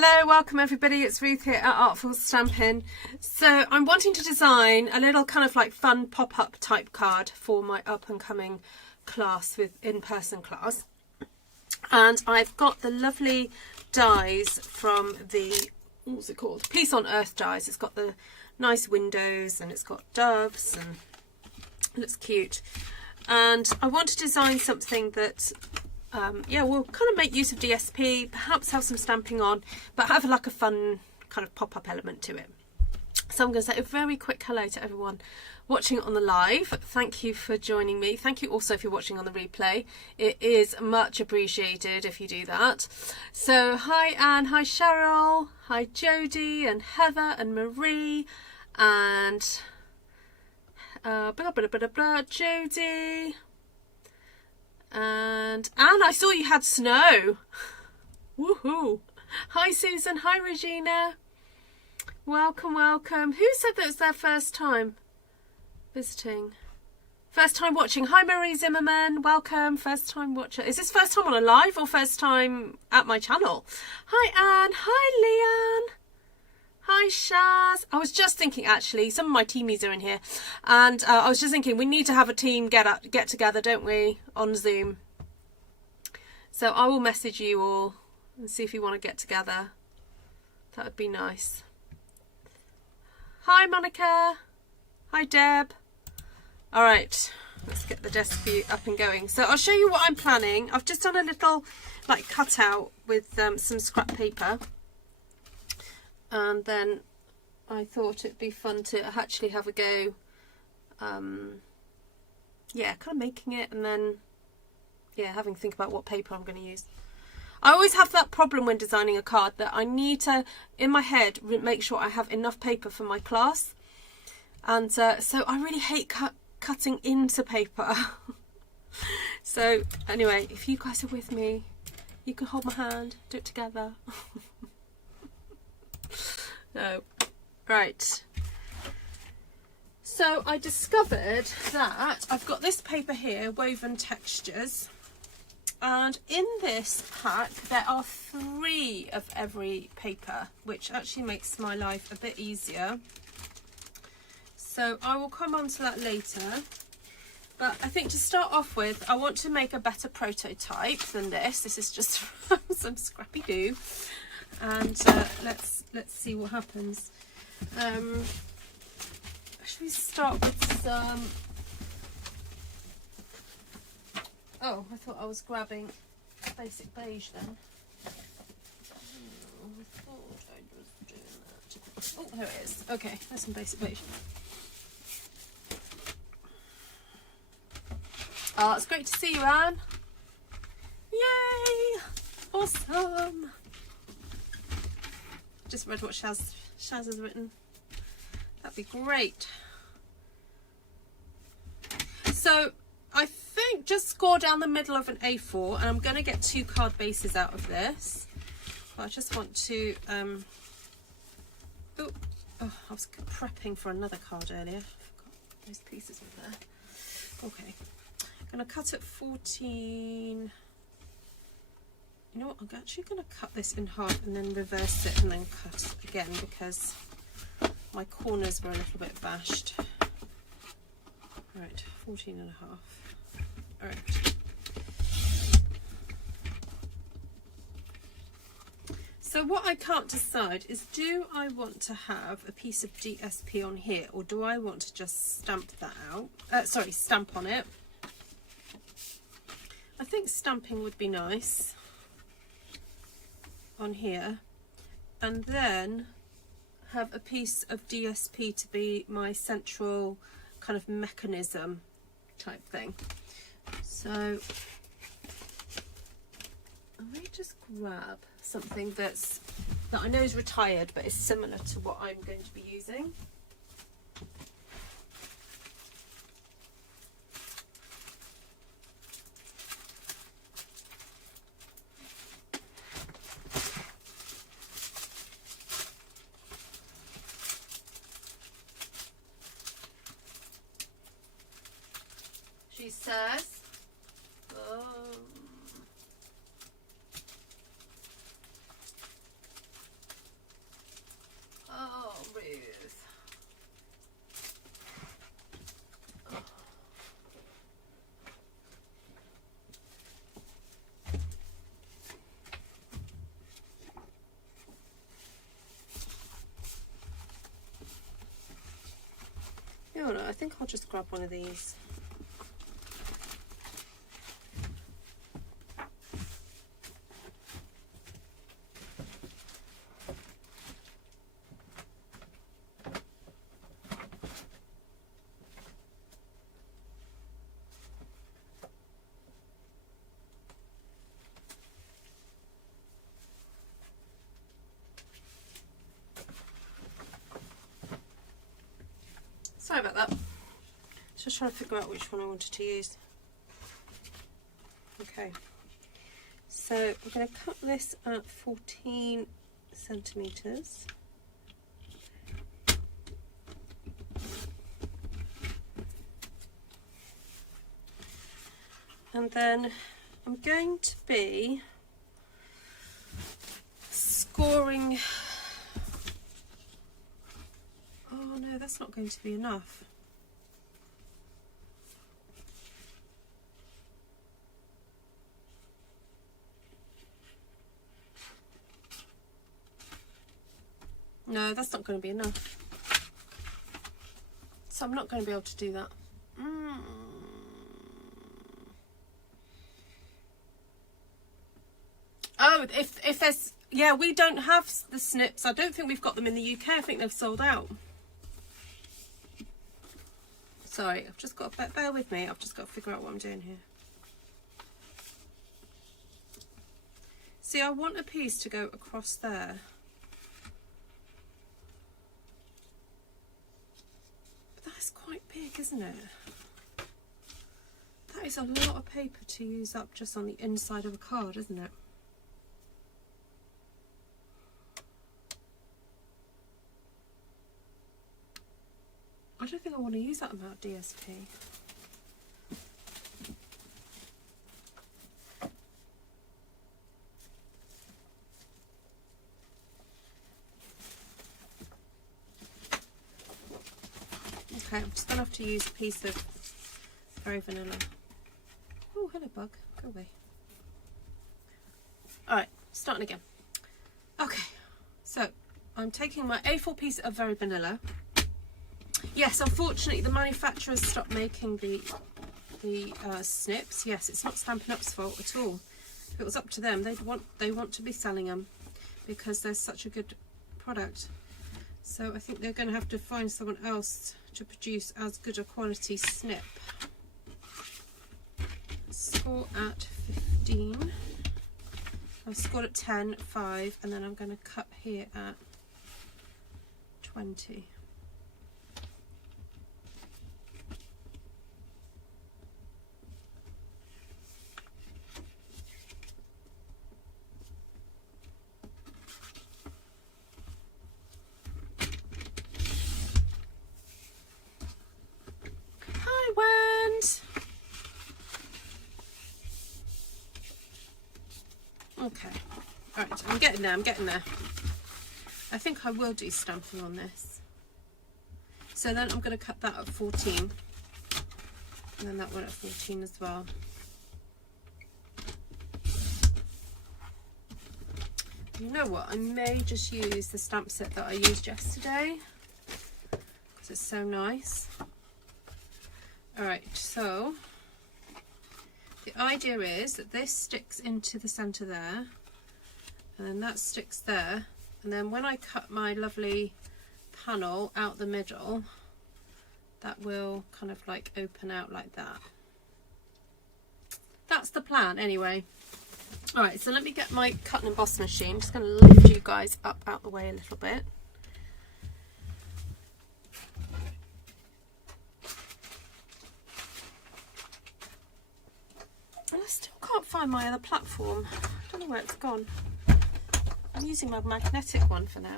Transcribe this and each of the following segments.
Hello, welcome everybody, it's Ruth here at Artful Stampin. So I'm wanting to design a little kind of like fun pop-up type card for my up and coming class, with in-person class. And I've got the lovely dies from the, what's it called? Peace on Earth dies. It's got the nice windows and it's got doves and it looks cute. And I want to design something that yeah, we'll kind of make use of DSP, perhaps have some stamping on, but have like a fun kind of pop-up element to it. So I'm going to say a very quick hello to everyone watching on the live. Thank you for joining me. Thank you also if you're watching on the replay. It is much appreciated if you do that. So hi Anne, hi Cheryl, hi Jodie and Heather and Marie and Jodie. And Anne, I saw you had snow. Woohoo! Hi Susan, hi Regina. Welcome, welcome. Who said that was their first time visiting? First time watching. Hi Marie Zimmerman, welcome. First time watcher. Is this first time on a live or first time at my channel? Hi Anne, hi Leanne. Hi Shaz. I was just thinking, actually, some of my teamies are in here, and I was just thinking we need to have a team get together, don't we, on Zoom? So I will message you all and see if you want to get together. That would be nice. Hi Monica. Hi Deb. All right, let's get the desk view up and going. So I'll show you what I'm planning. I've just done a little like cutout with some scrap paper. And then I thought it'd be fun to actually have a go, yeah, kind of making it and then, yeah, having to think about what paper I'm going to use. I always have that problem when designing a card that I need to, in my head, make sure I have enough paper for my class. And so I really hate cutting into paper. So anyway, if you guys are with me, you can hold my hand, do it together. No. Right. So I discovered that I've got this paper here, Woven Textures, and in this pack there are 3 of every paper, which actually makes my life a bit easier. So I will come on to that later. But I think to start off with, I want to make a better prototype than this. This is just some scrappy goo. And let's see what happens. Should we start with some? Oh, I thought I was grabbing basic beige then. Oh, I thought I was doing that. Oh, there it is. Okay, there's some basic beige. Oh, it's great to see you, Anne. Yay! Awesome. Just read what Shaz has written. That'd be great. So I think just score down the middle of an A4, and I'm going to get 2 card bases out of this. But I just want to oh, I was prepping for another card earlier. I forgot those pieces were there. Okay, I'm going to cut at 14. You know what, I'm actually going to cut this in half and then reverse it and then cut again because my corners were a little bit bashed. Right, 14 and a half. All right. So what I can't decide is, do I want to have a piece of DSP on here, or do I want to just stamp that out? Sorry, stamp on it. I think stamping would be nice on here, and then have a piece of DSP to be my central kind of mechanism type thing. So I may just grab something that I know is retired but is similar to what I'm going to be using. She says, think I'll just grab one of these. Sorry about that. Just trying to figure out which one I wanted to use. Okay, so we're going to cut this at 14 centimetres. And then I'm going to be scoring. Oh no, that's not going to be enough. No, that's not going to be enough. So I'm not going to be able to do that. Oh, if there's, yeah, we don't have the snips. I don't think we've got them in the UK. I think they've sold out. Sorry, I've just got to, bear with me. I've just got to figure out what I'm doing here. See, I want a piece to go across there. But that's quite big, isn't it? That is a lot of paper to use up just on the inside of a card, isn't it? I don't think I want to use that amount of DSP. Okay, I'm just going to have to use a piece of very vanilla. Oh, hello bug, go away. Alright, starting again. Okay, so I'm taking my A4 piece of very vanilla. Yes, unfortunately the manufacturers stopped making the snips. Yes, it's not Stampin' Up's fault at all. If it was up to them, they want to be selling them because they're such a good product. So I think they're going to have to find someone else to produce as good a quality snip. Score at 15. I've scored at 10, 5, and then I'm going to cut here at 20. Okay, alright, I'm getting there. I think I will do stamping on this. So then I'm going to cut that at 14. And then that one at 14 as well. You know what, I may just use the stamp set that I used yesterday because it's so nice. Alright, so the idea is that this sticks into the centre there, and then that sticks there, and then when I cut my lovely panel out the middle, that will kind of like open out like that. That's the plan anyway. Alright, so let me get my cut and emboss machine. I'm just going to lift you guys up out the way a little bit. And I still can't find my other platform. I don't know where it's gone. I'm using my magnetic one for now,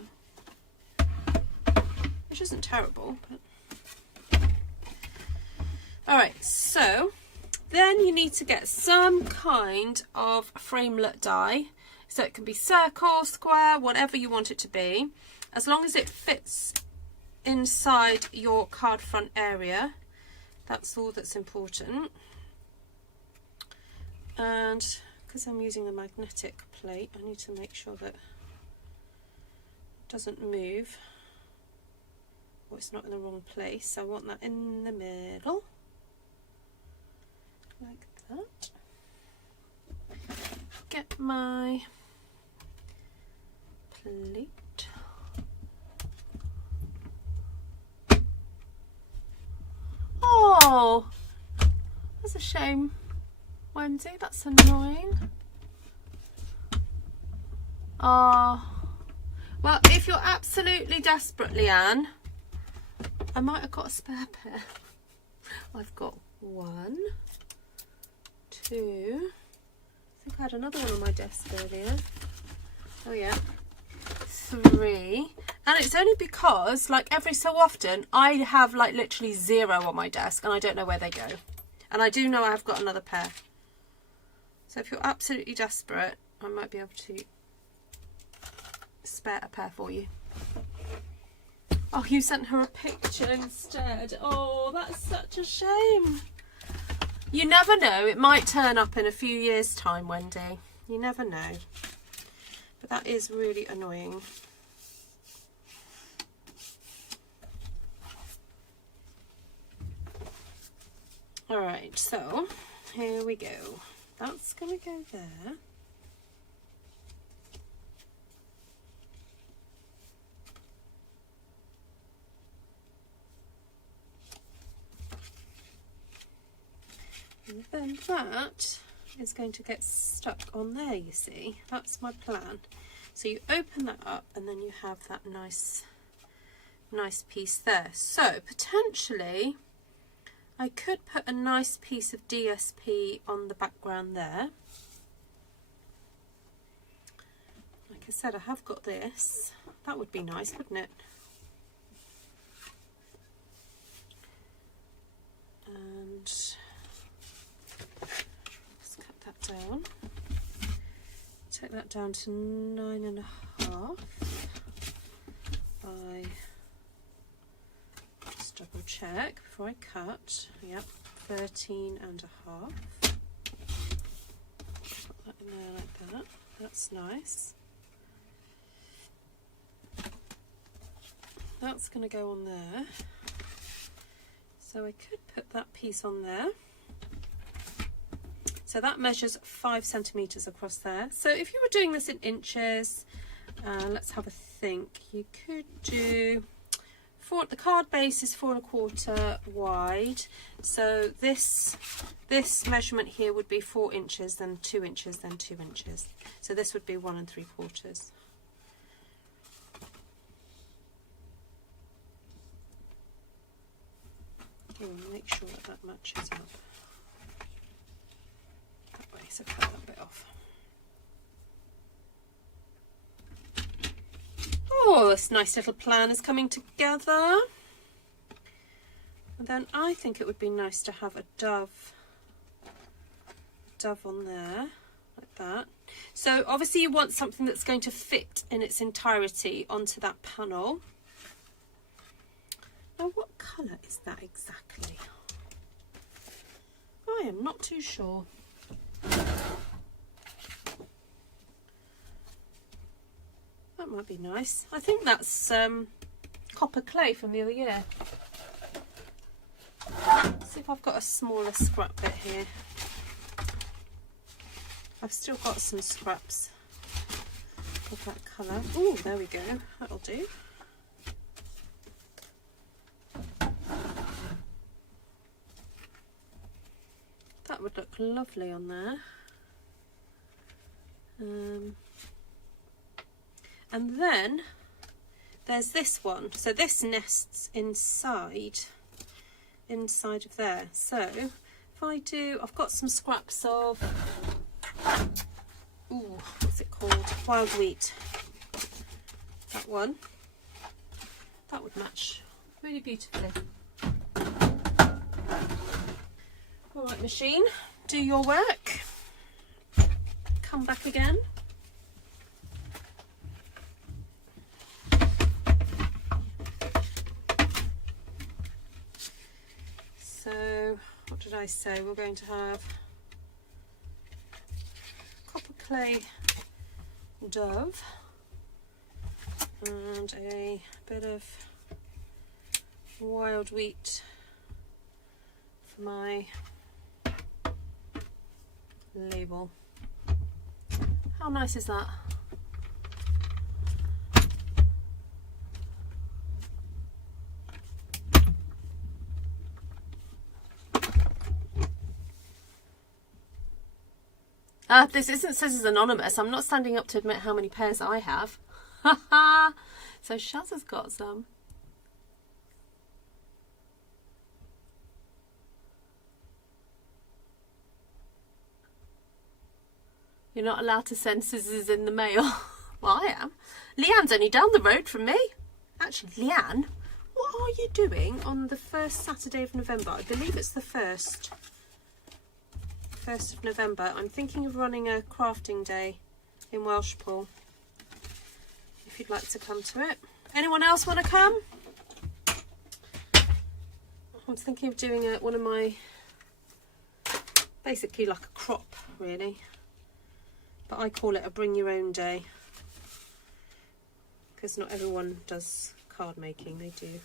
which isn't terrible. But alright, so then you need to get some kind of framelit die. So it can be circle, square, whatever you want it to be, as long as it fits inside your card front area. That's all that's important. And because I'm using a magnetic plate, I need to make sure that it doesn't move. Oh, it's not in the wrong place. I want that in the middle, like that. Get my plate. Oh, that's a shame, Wendy. That's annoying. Oh, well, if you're absolutely desperate, Leanne, I might have got a spare pair. I've got 1, 2. I think I had another one on my desk earlier. Oh yeah, 3. And it's only because, like, every so often I have like literally 0 on my desk and I don't know where they go. And I do know I've got another pair. So if you're absolutely desperate, I might be able to spare a pair for you. Oh, you sent her a picture instead. Oh, that's such a shame. You never know, it might turn up in a few years' time, Wendy. You never know. But that is really annoying. Alright, so here we go. That's going to go there. And then that is going to get stuck on there, you see. That's my plan. So you open that up and then you have that nice piece there. So potentially I could put a nice piece of DSP on the background there. Like I said, I have got this. That would be nice, wouldn't it? And let's cut that down. Take that down to 9.5 by, just double check before I cut. Yep, 13.5. Put that in there like that. That's nice. That's going to go on there. So I could put that piece on there. So that measures 5 centimeters across there. So if you were doing this in inches, let's have a think. You could do the card base is 4 1/4 wide. So this measurement here would be 4 inches, then 2 inches, then 2 inches. So this would be 1 3/4. Make sure that matches up. That way, so cut that bit off. Oh, this nice little plan is coming together. And then I think it would be nice to have a dove on there, like that. So obviously you want something that's going to fit in its entirety onto that panel. Now, what colour is that exactly? I am not too sure. That might be nice. I think that's copper clay from the other year. Let's see if I've got a smaller scrap bit here. I've still got some scraps of that colour. Oh, there we go. That'll do. That would look lovely on there. And then there's this one. So this nests inside of there. So if I do, I've got some scraps of, ooh, what's it called? Wild wheat. That one. That would match really beautifully. All right, machine, do your work. Come back again. So, what did I say? We're going to have copper clay dove and a bit of wild wheat for my label. How nice is that? This isn't Scissors Anonymous. I'm not standing up to admit how many pairs I have. Haha. So Shaz has got some. You're not allowed to send scissors in the mail. Well, I am. Leanne's only down the road from me. Actually, Leanne, what are you doing on the first Saturday of November? I believe it's the 1st of November. I'm thinking of running a crafting day in Welshpool. If you'd like to come to it. Anyone else want to come? I'm thinking of doing one of my, basically like a crop really. But I call it a bring your own day. Because not everyone does card making, they do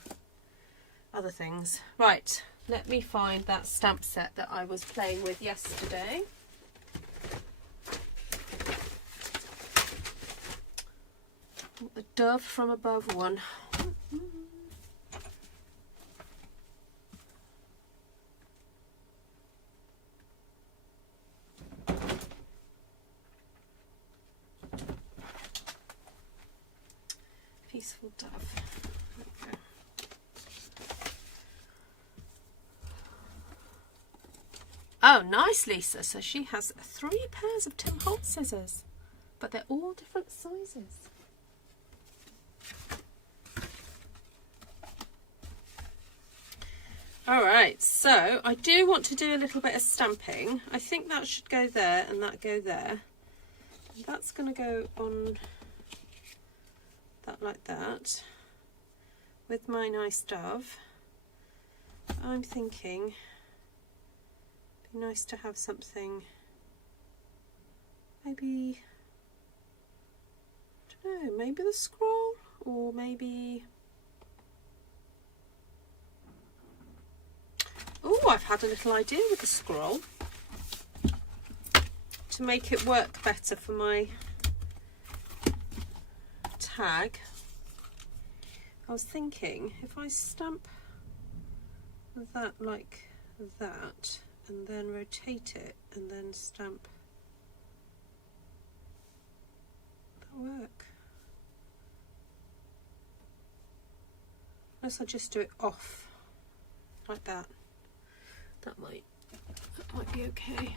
other things. Right, let me find that stamp set that I was playing with yesterday. The Dove from Above one. Peaceful Dove. There we go. Oh, nice, Lisa. So she has 3 pairs of Tim Holtz scissors, but they're all different sizes. All right, so I do want to do a little bit of stamping. I think that should go there and that go there. And that's going to go on that like that with my nice dove. I'm thinking it'd be nice to have something, maybe, I don't know, maybe the scroll, or maybe, oh, I've had a little idea with the scroll to make it work better for my tag. I was thinking if I stamp that like that and then rotate it and then stamp, that'll work. Unless I just do it off like that. That might be okay.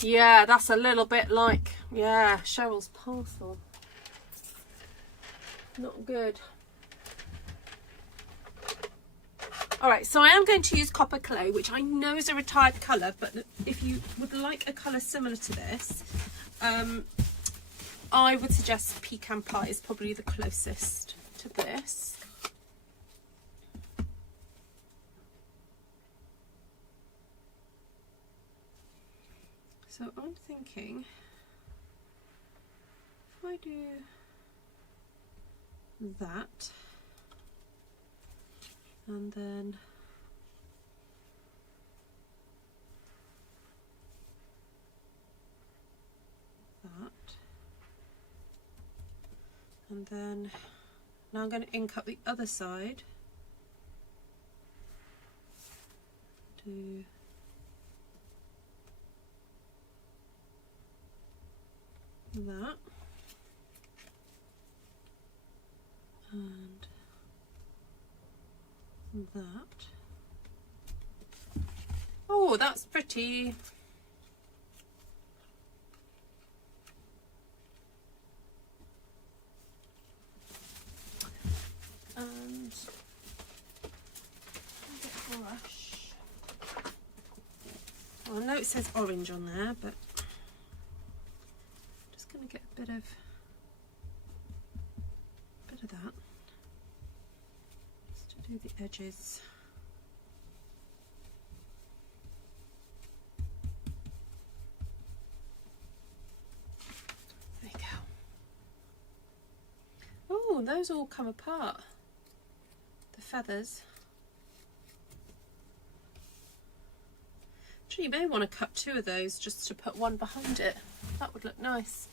Yeah, that's a little bit like, yeah, Cheryl's parcel. Not good. Alright, so I am going to use copper clay, which I know is a retired colour, but if you would like a colour similar to this, I would suggest Pecan Pie is probably the closest to this. So I'm thinking, if I do that, and then that, and then now I'm going to ink up the other side. Do that and that. Oh, that's pretty. And get a brush. Well, I know it says orange on there, but going to get a bit of that just to do the edges. There you go. Oh, Oh, those all come apart. The feathers. Actually, you may want to cut 2 of those just to put one behind it. That would look nice.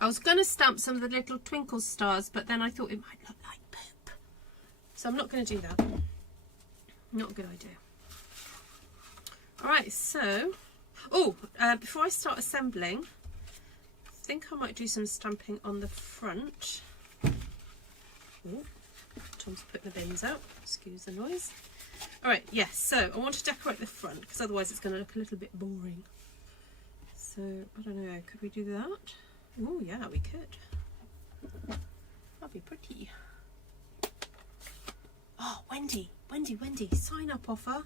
I was going to stamp some of the little twinkle stars, but then I thought it might look like poop. So I'm not going to do that. Not a good idea. Alright, so... Oh, before I start assembling, I think I might do some stamping on the front. Ooh, Tom's putting the bins out. Excuse the noise. Alright, yes, so I want to decorate the front, because otherwise it's going to look a little bit boring. So, I don't know, could we do that? Oh yeah, we could. That'd be pretty. Oh, Wendy, sign up offer.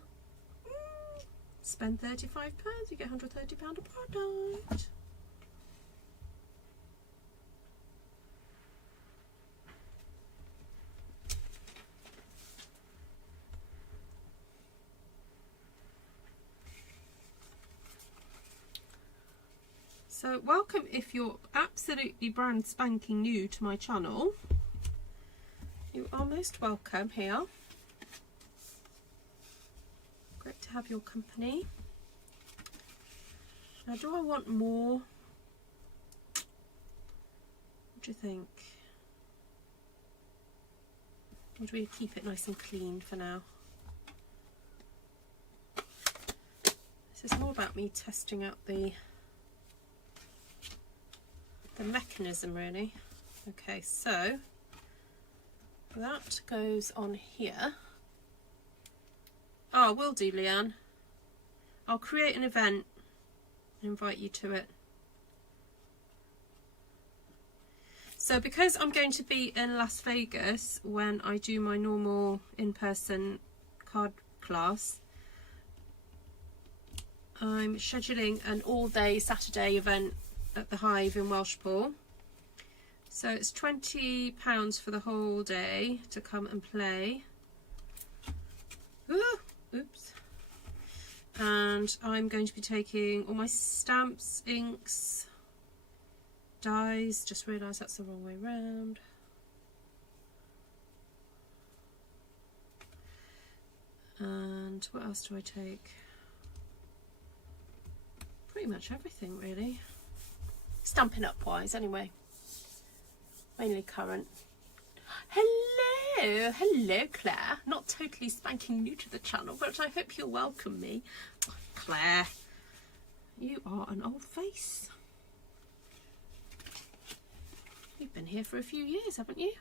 Spend £35, you get £130 a product. So welcome if you're absolutely brand spanking new to my channel. You are most welcome here. Great to have your company. Now, do I want more? What do you think? Or do we keep it nice and clean for now? This is more about me testing out the mechanism, really. Okay, so that goes on here. Oh, will do, Leanne. I'll create an event and invite you to it. So because I'm going to be in Las Vegas when I do my normal in-person card class, I'm scheduling an all-day Saturday event at the Hive in Welshpool. So it's £20 for the whole day to come and play. Ooh, oops. And I'm going to be taking all my stamps, inks, dies. Just realised that's the wrong way round. And what else do I take? Pretty much everything, really. Stampin' Up wise, anyway. Mainly current. Hello Claire. Not totally spanking new to the channel, but I hope you'll welcome me. Claire, you are an old face. You've been here for a few years, haven't you?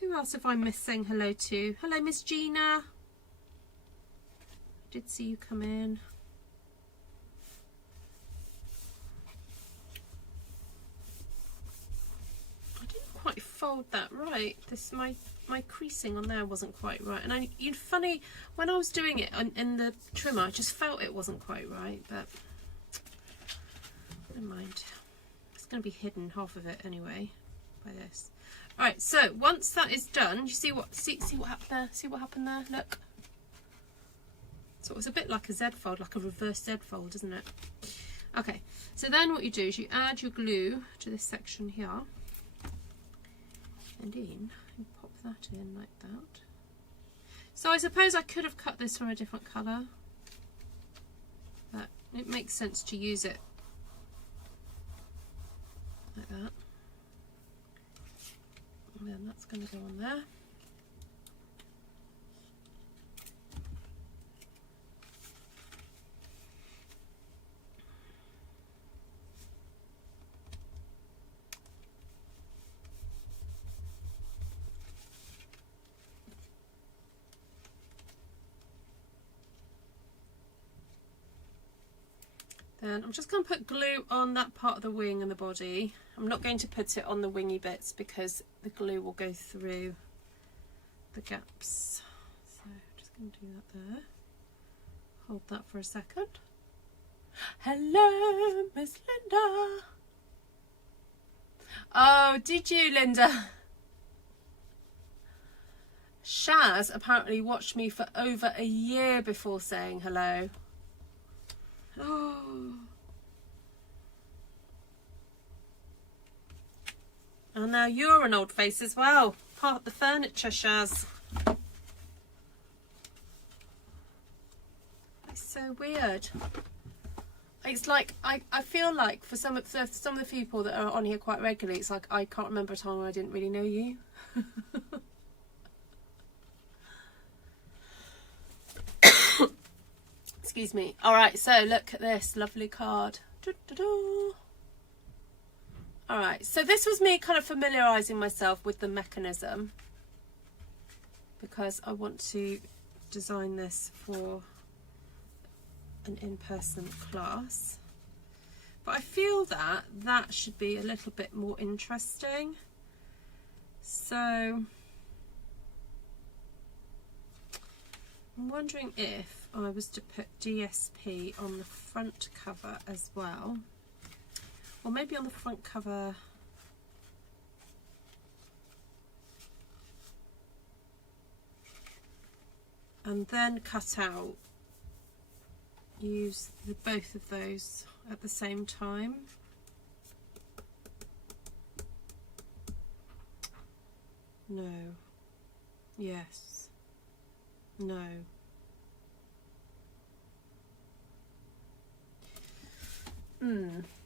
Who else have I missed saying hello to? Hello, Miss Gina. Did see you come in. I didn't quite fold that right. This my creasing on there wasn't quite right, and funny when I was doing it in the trimmer, I just felt it wasn't quite right. But never mind. It's going to be hidden, half of it anyway, by this. All right. So once that is done, you see what happened there? See what happened there? Look. So it was a bit like a Z fold, like a reverse Z fold, isn't it? Okay, so then what you do is you add your glue to this section here. And you pop that in like that. So I suppose I could have cut this from a different colour. But it makes sense to use it like that. And then that's going to go on there. Then I'm just going to put glue on that part of the wing and the body. I'm not going to put it on the wingy bits because the glue will go through the gaps. So I'm just going to do that there. Hold that for a second. Hello, Miss Linda. Oh, did you, Linda? Shaz apparently watched me for over a year before saying hello. Oh. And now you're an old face as well. Part of the furniture, Shaz. It's so weird. It's like I feel like for some of the people that are on here quite regularly, it's like I can't remember a time when I didn't really know you. Excuse me. All right, so look at this lovely card. All right, so this was me kind of familiarising myself with the mechanism because I want to design this for an in-person class. But I feel that that should be a little bit more interesting. So I'm wondering if I was to put DSP on the front cover as well. Or maybe on the front cover, and then cut out, use both of those at the same time. No. Yes. No.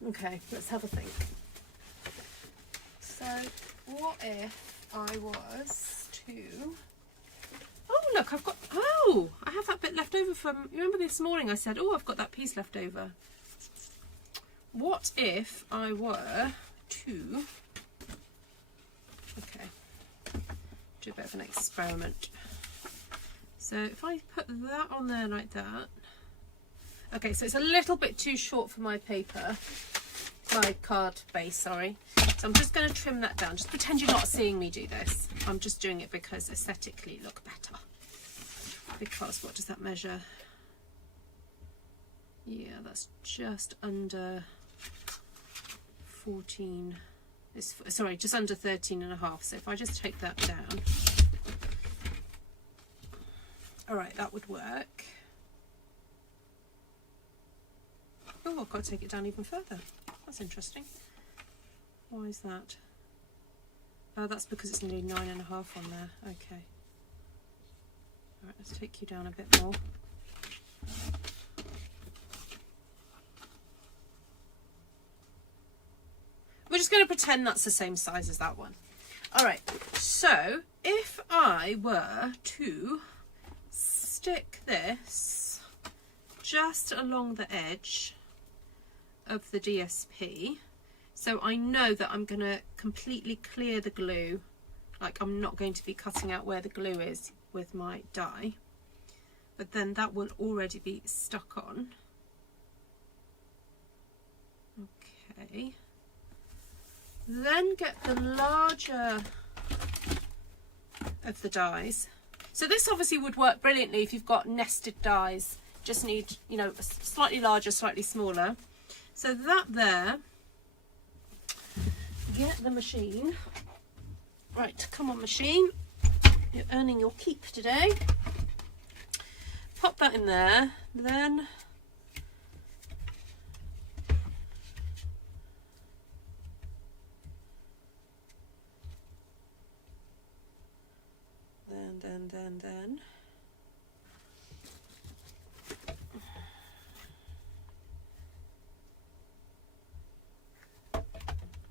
Okay, let's have a think. So, what if I was to... Oh, look, I've got... Oh, I have that bit left over from... You remember this morning I said, oh, I've got that piece left over. What if I were to... Okay, do a bit of an experiment. So, if I put that on there like that... Okay, so it's a little bit too short for my paper, my card base, sorry. So I'm just going to trim that down. Just pretend you're not seeing me do this. I'm just doing it because aesthetically look better. Because what does that measure? Yeah, that's just under 14. Sorry, just under 13.5. So if I just take that down. All right, that would work. Oh, I've got to take it down even further. That's interesting. Why is that? Oh, that's because it's nearly 9.5 on there. Okay. All right, let's take you down a bit more. We're just going to pretend that's the same size as that one. All right, so if I were to stick this just along the edge of the DSP, so I know that I'm going to completely clear the glue, like I'm not going to be cutting out where the glue is with my die, but then that will already be stuck on. Okay, then get the larger of the dies. So this obviously would work brilliantly if you've got nested dies, just need, you know, slightly larger, slightly smaller. So that there, get the machine. Right, come on machine, you're earning your keep today. Pop that in there, then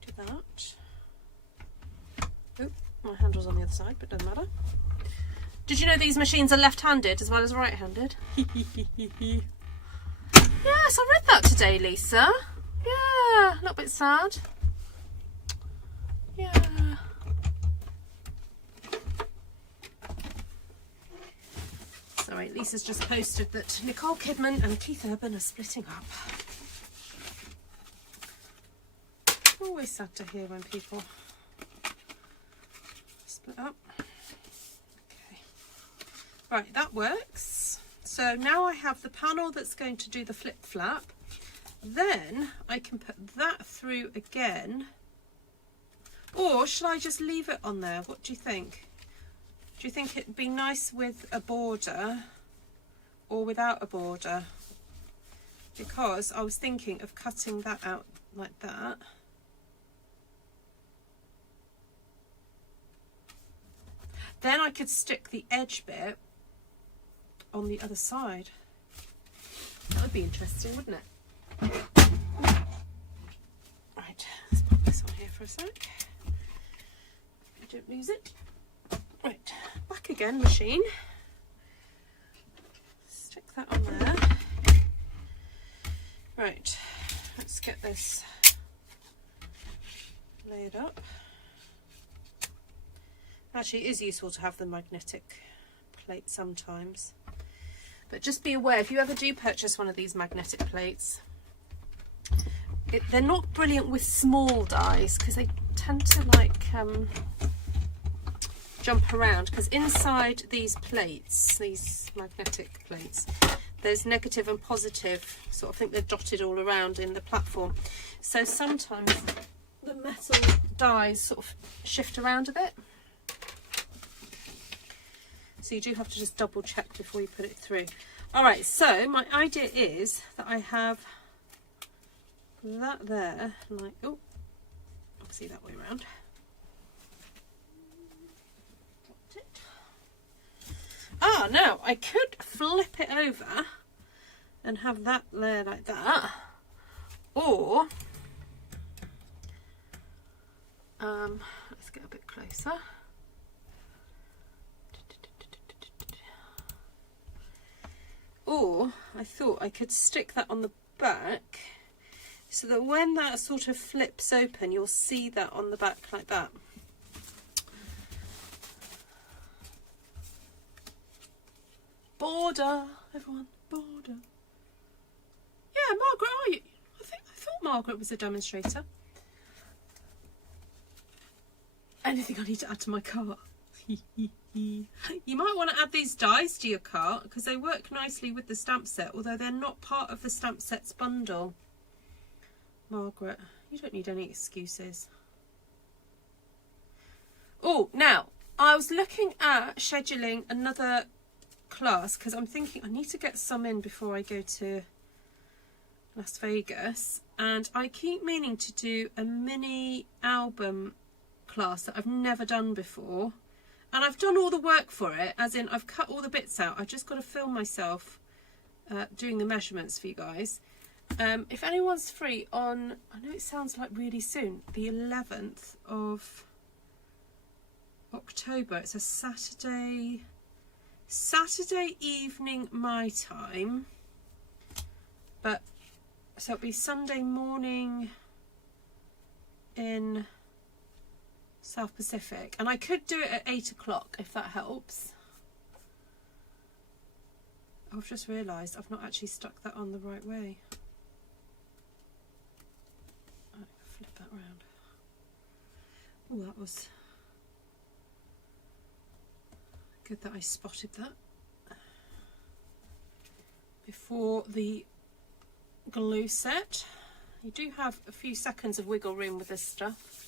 do that. Oh, my handle's on the other side, but doesn't matter. Did you know these machines are left-handed as well as right-handed? Yes, I read that today, Lisa. Yeah, a little bit sad. Yeah. Sorry, Lisa's just posted that Nicole Kidman and Keith Urban are splitting up. Always sad to hear when people split up. Okay. Right, that works. So now I have the panel that's going to do the flip flap. Then I can put that through again, or should I just leave it on there? What do you think? Do you think it'd be nice with a border or without a border? Because I was thinking of cutting that out like that. Then I could stick the edge bit on the other side. That would be interesting, wouldn't it? Right, let's put this on here for a sec. I don't lose it. Right, back again, machine. Stick that on there. Right, let's get this laid up. Actually, it is useful to have the magnetic plate sometimes. But just be aware, if you ever do purchase one of these magnetic plates, they're not brilliant with small dies because they tend to like jump around, because inside these plates, these magnetic plates, there's negative and positive, sort of, I think they're dotted all around in the platform. So sometimes the metal dies sort of shift around a bit. So you do have to just double check before you put it through. All right, so my idea is that I have that there, like, oh, obviously that way around. Dropped it. Ah, now I could flip it over and have that there like that, or let's get a bit closer. Or I thought I could stick that on the back so that when that sort of flips open, you'll see that on the back like that. Border, everyone, border. Yeah, Margaret, are you? I thought Margaret was a demonstrator. Anything I need to add to my cart? You might want to add these dies to your cart because they work nicely with the stamp set, although they're not part of the stamp sets bundle. Margaret, you don't need any excuses. Oh, now, I was looking at scheduling another class because I'm thinking I need to get some in before I go to Las Vegas, and I keep meaning to do a mini album class that I've never done before. And I've done all the work for it, as in I've cut all the bits out. I've just got to film myself doing the measurements for you guys. If anyone's free on, I know it sounds like really soon, the 11th of October. It's a Saturday evening my time. But, so it'll be Sunday morning in South Pacific, and I could do it at 8 o'clock if that helps. I've just realised I've not actually stuck that on the right way. Right, flip that round. Oh, that was good that I spotted that before the glue set. You do have a few seconds of wiggle room with this stuff.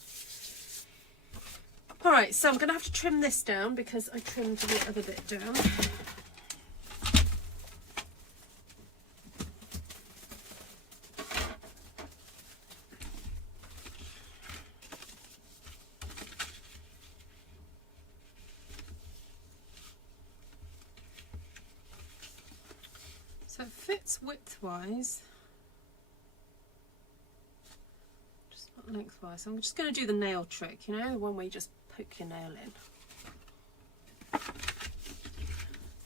Alright, so I'm going to have to trim this down because I trimmed the other bit down. So it fits widthwise, just not lengthwise. So I'm just going to do the nail trick, you know, one where you just poke your nail in.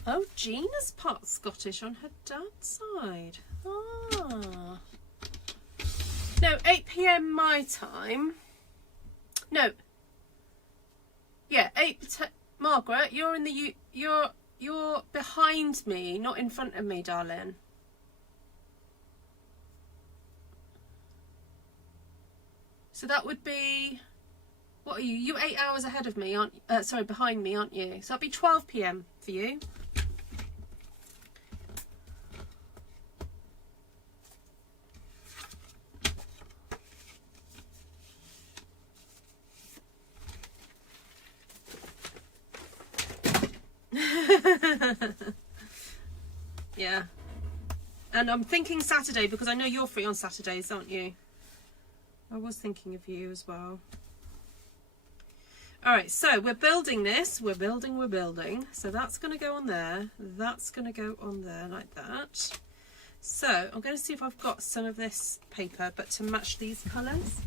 Oh, Gina's part Scottish on her dad's side. Ah. No, 8 PM my time. No. Yeah, Margaret, you're in the you're behind me, not in front of me, darling. So that would be, what are you? You're 8 hours ahead of me, aren't you? Sorry, behind me, aren't you? So it'll be 12 PM for you. Yeah. And I'm thinking Saturday because I know you're free on Saturdays, aren't you? I was thinking of you as well. All right, so we're building this. We're building. So that's going to go on there. That's going to go on there like that. So I'm going to see if I've got some of this paper, but to match these colours.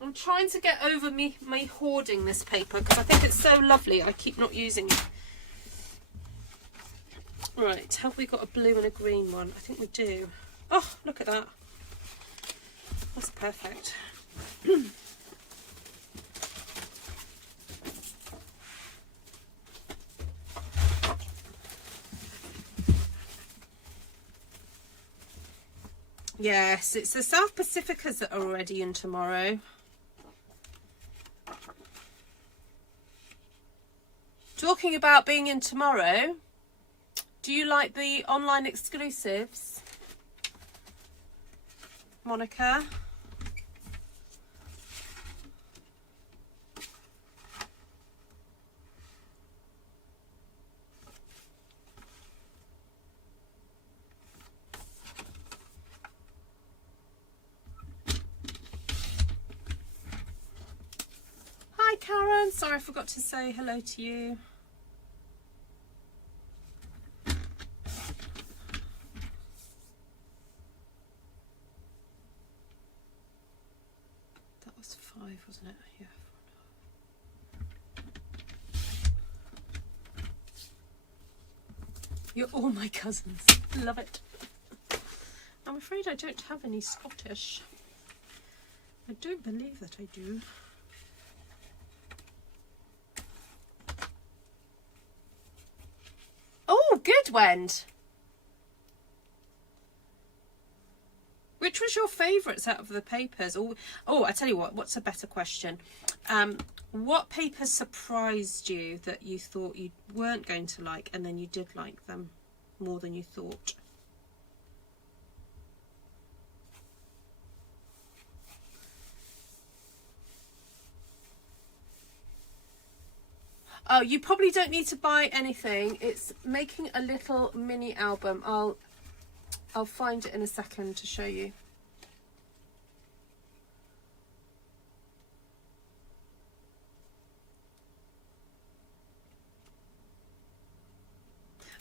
I'm trying to get over me hoarding this paper because I think it's so lovely. I keep not using it. Right, have we got a blue and a green one? I think we do. Oh, look at that. That's perfect. Yes, it's the South Pacificas that are already in tomorrow. Talking about being in tomorrow, do you like the online exclusives, Monica? Hi Karen, sorry I forgot to say hello to you. Wasn't it? Yeah. You're all my cousins. Love it. I'm afraid I don't have any Scottish. I don't believe that I do. Oh, good, Wend. Which was your favourites out of the papers? Oh, I tell you what, what's a better question? What papers surprised you that you thought you weren't going to like and then you did like them more than you thought? Oh, you probably don't need to buy anything. It's making a little mini album. I'll find it in a second to show you.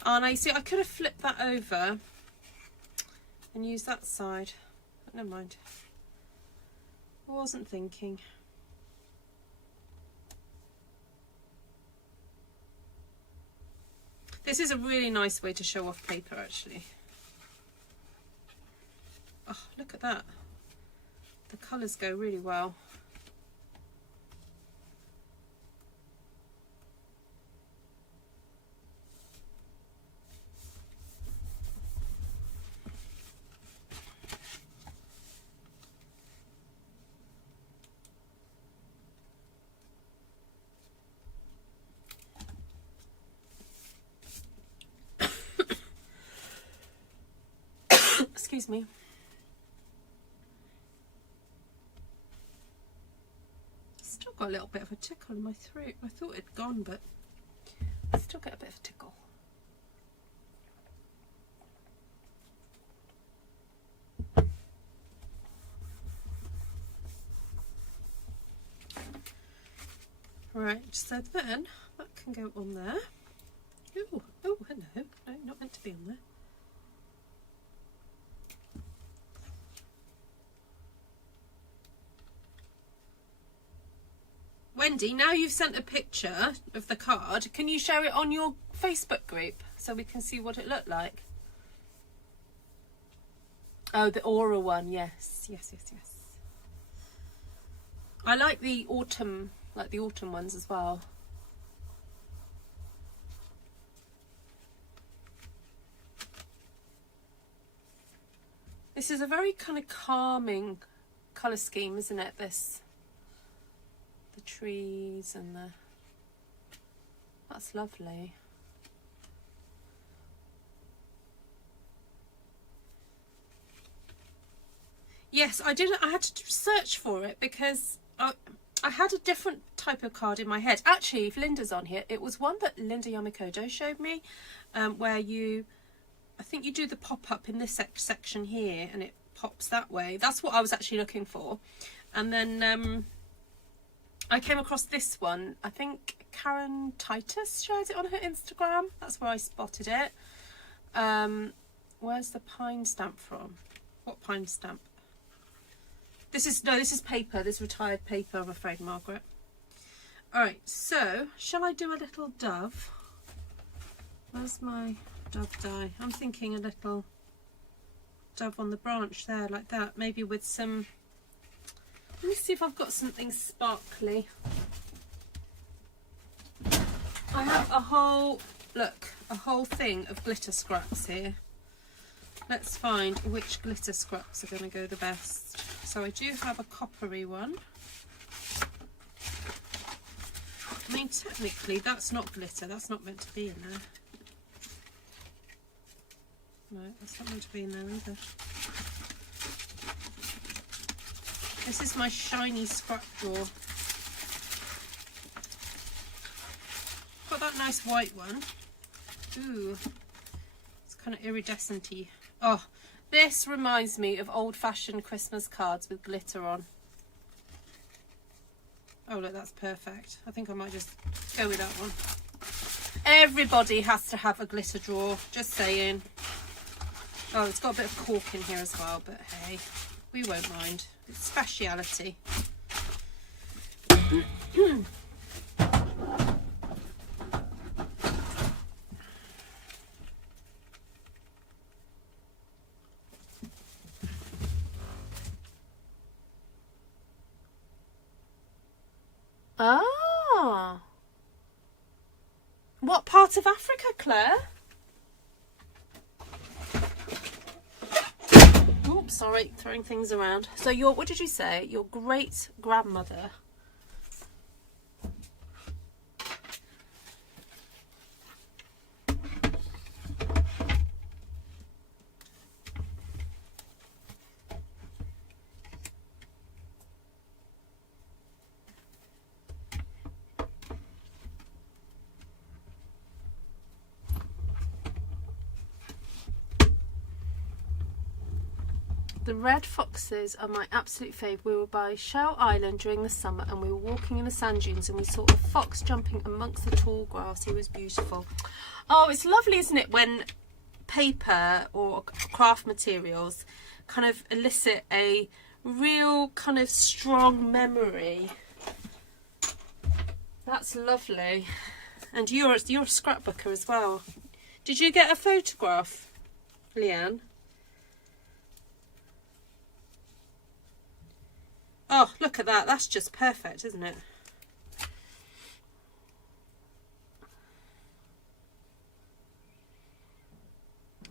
Oh, now you see, I could have flipped that over and used that side, but never mind. I wasn't thinking. This is a really nice way to show off paper, actually. Oh, look at that. The colours go really well. Excuse me. Still got a little bit of a tickle in my throat. I thought it'd gone, but I still get a bit of a tickle. Right, so then that can go on there. Oh, hello. No, not meant to be on there. Wendy, now you've sent a picture of the card, can you share it on your Facebook group so we can see what it looked like? Oh, the Aura one, yes. I like the autumn ones as well. This is a very kind of calming colour scheme, isn't it? This. The trees and the... That's lovely. Yes, I did. I had to search for it because I had a different type of card in my head. Actually, if Linda's on here, it was one that Linda Yamakoto showed me, where I think you do the pop-up in this section here, and it pops that way. That's what I was actually looking for. And then I came across this one. I think Karen Titus shared it on her Instagram. That's where I spotted it. Where's the pine stamp from? What pine stamp? This is paper. This is retired paper, I'm afraid, Margaret. Alright, so shall I do a little dove? Where's my dove die? I'm thinking a little dove on the branch there, like that. Maybe with some... Let me see if I've got something sparkly. I have a whole thing of glitter scraps here. Let's find which glitter scraps are going to go the best. So I do have a coppery one. I mean, technically that's not glitter. That's not meant to be in there. No, that's not meant to be in there either. This is my shiny scrap drawer. Got that nice white one. Ooh, it's kind of iridescent-y. Oh, this reminds me of old-fashioned Christmas cards with glitter on. Oh, look, that's perfect. I think I might just go with that one. Everybody has to have a glitter drawer, just saying. Oh, it's got a bit of cork in here as well, but hey, we won't mind. It's speciality. Ah. What part of Africa, Claire? Oops, sorry, throwing things around. So what did you say? Your great grandmother. The red foxes are my absolute fave. We were by Shell Island during the summer and we were walking in the sand dunes and we saw a fox jumping amongst the tall grass. He was beautiful. Oh, it's lovely, isn't it, when paper or craft materials kind of elicit a real kind of strong memory. That's lovely. And you're a scrapbooker as well. Did you get a photograph, Leanne? Oh, look at that. That's just perfect, isn't it?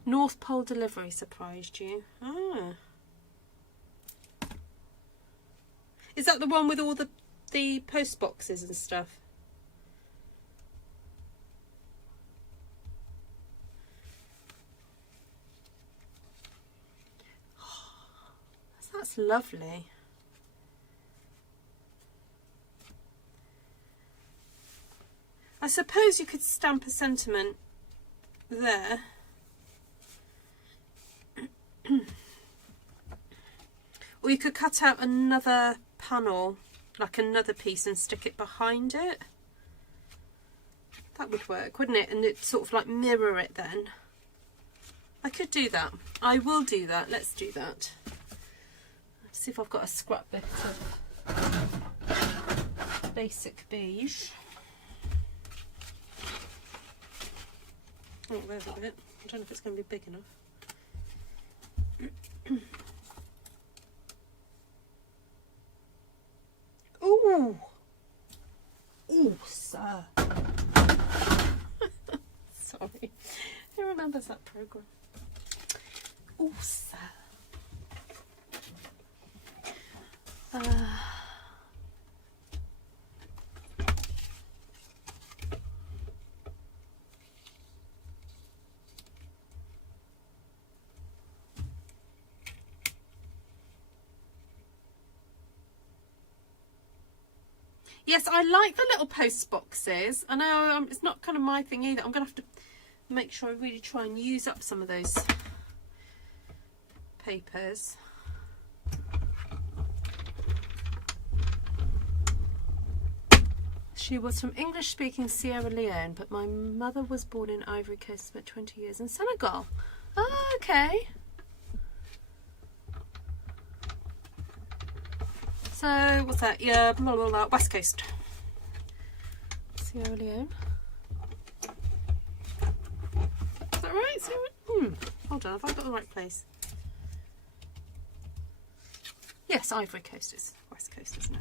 North Pole delivery surprised you. Ah. Is that the one with all the post boxes and stuff? That's lovely. I suppose you could stamp a sentiment there. Or you could cut out another panel, like another piece, and stick it behind it. That would work, wouldn't it? And it sort of like mirror it then. I could do that. I will do that. Let's do that. Let's see if I've got a scrapbook of basic beige. Oh, there's a bit. I don't know if it's going to be big enough. Ooh! Ooh, sir. Sorry. Who remembers that programme? Ooh, sir. Yes, I like the little post boxes. I know it's not kind of my thing either. I'm going to have to make sure I really try and use up some of those papers. She was from English-speaking Sierra Leone, but my mother was born in Ivory Coast, spent 20 years in Senegal. Oh, okay. So, what's that? Yeah, blah, blah, blah. West Coast. Sierra Leone. Is that right? Hold on, have I got the right place? Yes, Ivory Coast is West Coast, isn't it?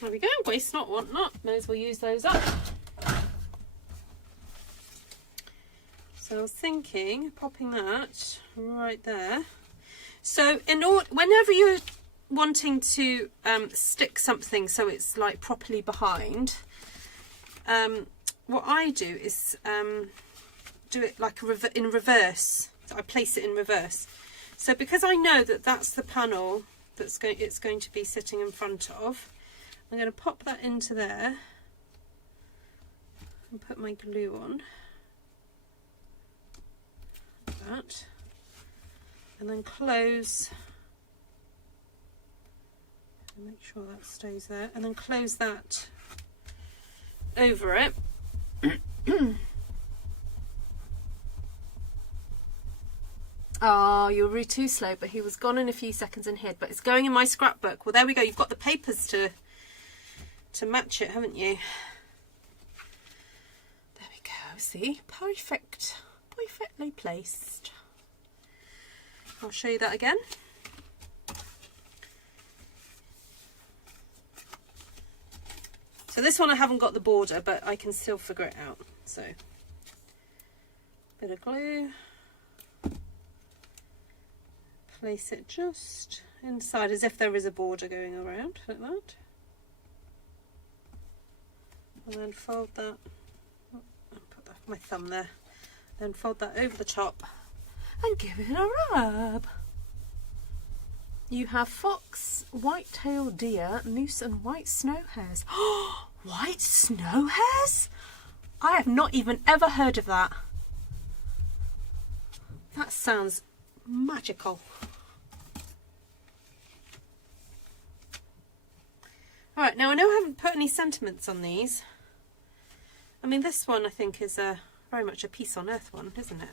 There we go, waste not, want not. May as well use those up. So I was thinking, popping that right there. So whenever you're wanting to stick something so it's like properly behind, what I do is do it like in reverse. So I place it in reverse. So because I know that that's the panel it's going to be sitting in front of, I'm going to pop that into there and put my glue on that, and then close and make sure that stays there, and then close that over it. Oh, you were too slow, but he was gone in a few seconds and hid, but it's going in my scrapbook. Well, there we go. You've got the papers to match it, haven't you? There we go. See, perfectly placed. I'll show you that again. So this one I haven't got the border, but I can still figure it out. So bit of glue, place it just inside as if there is a border going around, like that. And then fold that, put that, my thumb there, then fold that over the top and give it a rub. You have fox, white-tailed deer, moose and white snow hares. Oh, white snow hares? I have not even ever heard of that. That sounds magical. Alright, now I know I haven't put any sentiments on these. I mean, this one I think is very much a peace on earth one, isn't it?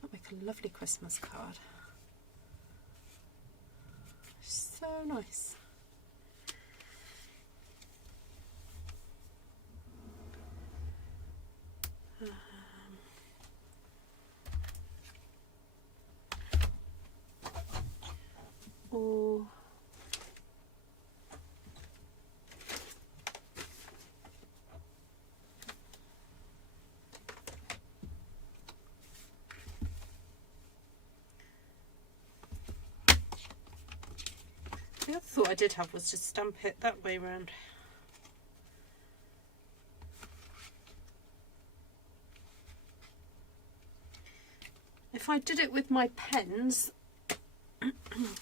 That'll make a lovely Christmas card. So nice. Oh. The other thought I did have was to stamp it that way round. If I did it with my pens,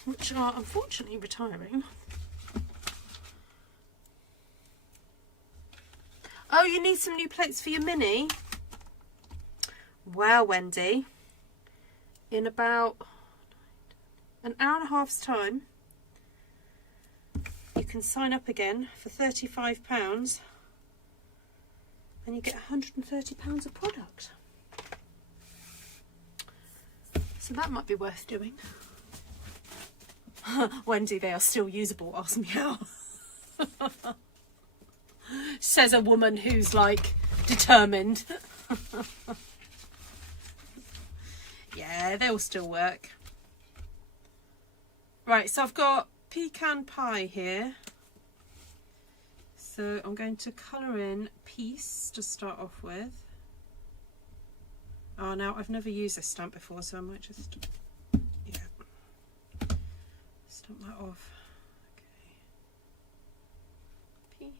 which are unfortunately retiring. Oh, you need some new plates for your mini? Well, Wendy, in about an hour and a half's time, you can sign up again for £35 and you get £130 of product. So that might be worth doing. Wendy, they are still usable, ask me how. Says a woman who's like determined. Yeah, they'll still work. Right, so I've got pecan pie here. So I'm going to colour in Peace to start off with. Oh, now I've never used this stamp before, so I might just, yeah, stamp that off. Okay. Peace.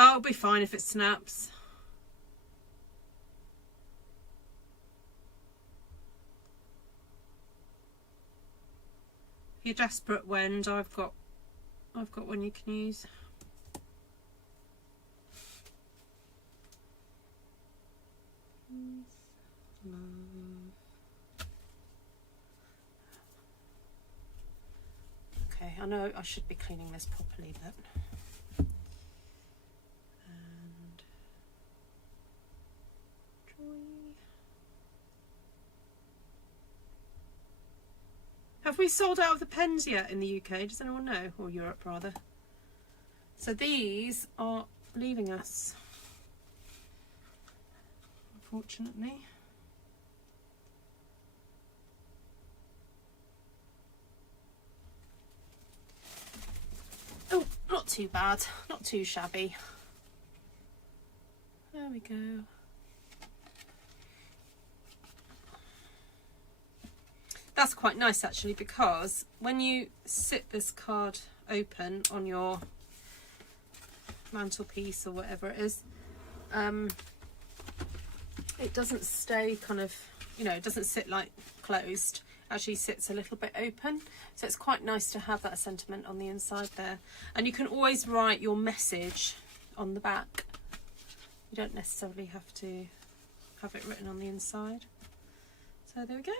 Oh, it'll be fine if it snaps. If you're desperate, Wend, I've got one you can use. Okay, I know I should be cleaning this properly, but. Have we sold out of the pens yet in the UK? Does anyone know? Or Europe, rather. So these are leaving us, unfortunately. Oh, not too bad. Not too shabby. There we go. That's quite nice actually, because when you sit this card open on your mantelpiece or whatever it is, it doesn't stay kind of, you know, it doesn't sit like closed. It actually sits a little bit open, so it's quite nice to have that sentiment on the inside there. And you can always write your message on the back. You don't necessarily have to have it written on the inside. So there we go.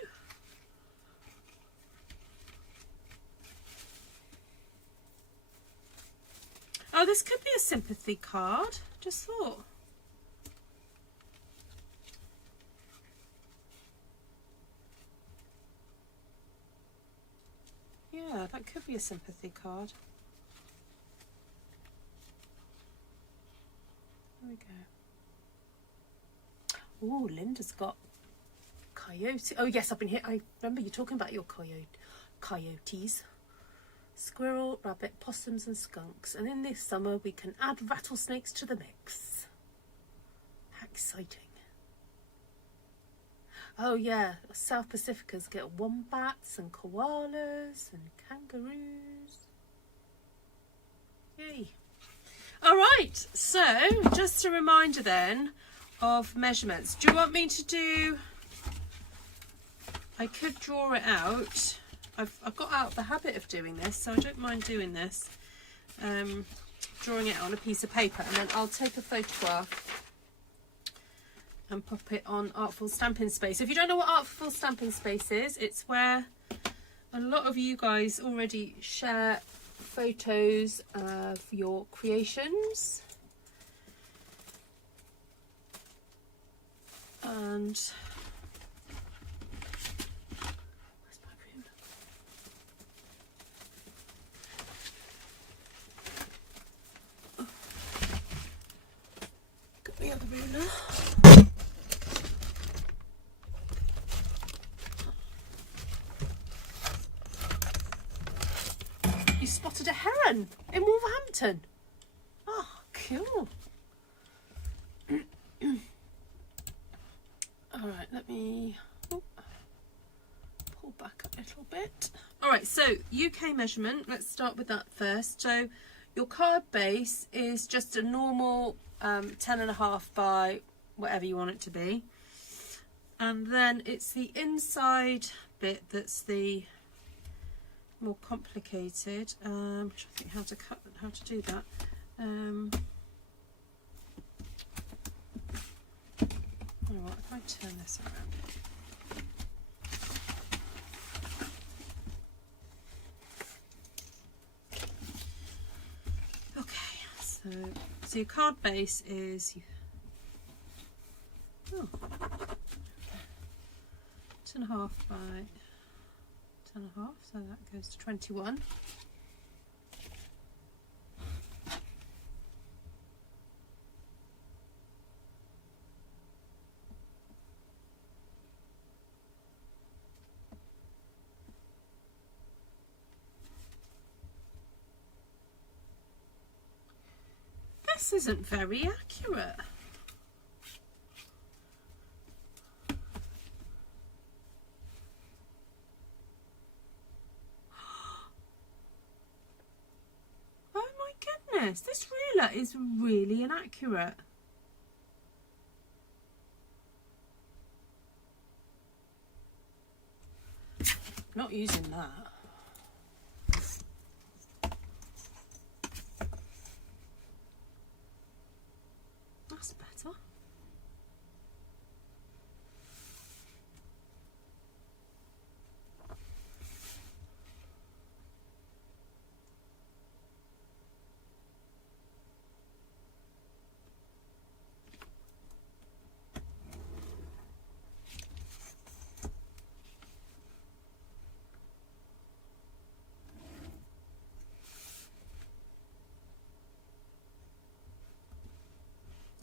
Oh, this could be a sympathy card. Just thought. Yeah, that could be a sympathy card. There we go. Oh, Linda's got coyote. Oh yes, I've been here. I remember you talking about your coyotes. Squirrel, rabbit, possums and skunks. And in this summer we can add rattlesnakes to the mix. How exciting. Oh yeah, South Pacificans get wombats and koalas and kangaroos. Yay. Alright, so just a reminder then of measurements. Do you want me to do... I could draw it out. I've got out of the habit of doing this, so I don't mind doing this. Drawing it on a piece of paper, and then I'll take a photograph and pop it on Artful Stampin Space. If you don't know what Artful Stampin Space is, it's where a lot of you guys already share photos of your creations. And the other ruler. You spotted a heron in Wolverhampton. Oh, cool. All right, let me pull back a little bit. All right, so UK measurement. Let's start with that first. So your card base is just a normal 10.5 by whatever you want it to be, and then it's the inside bit that's the more complicated. I'm trying to think how to do that. What if I turn this around? Okay, so So your card base is 2.5 by 10.5, so that goes to 21. This isn't very accurate. Oh my goodness, this ruler is really inaccurate. Not using that. That's better.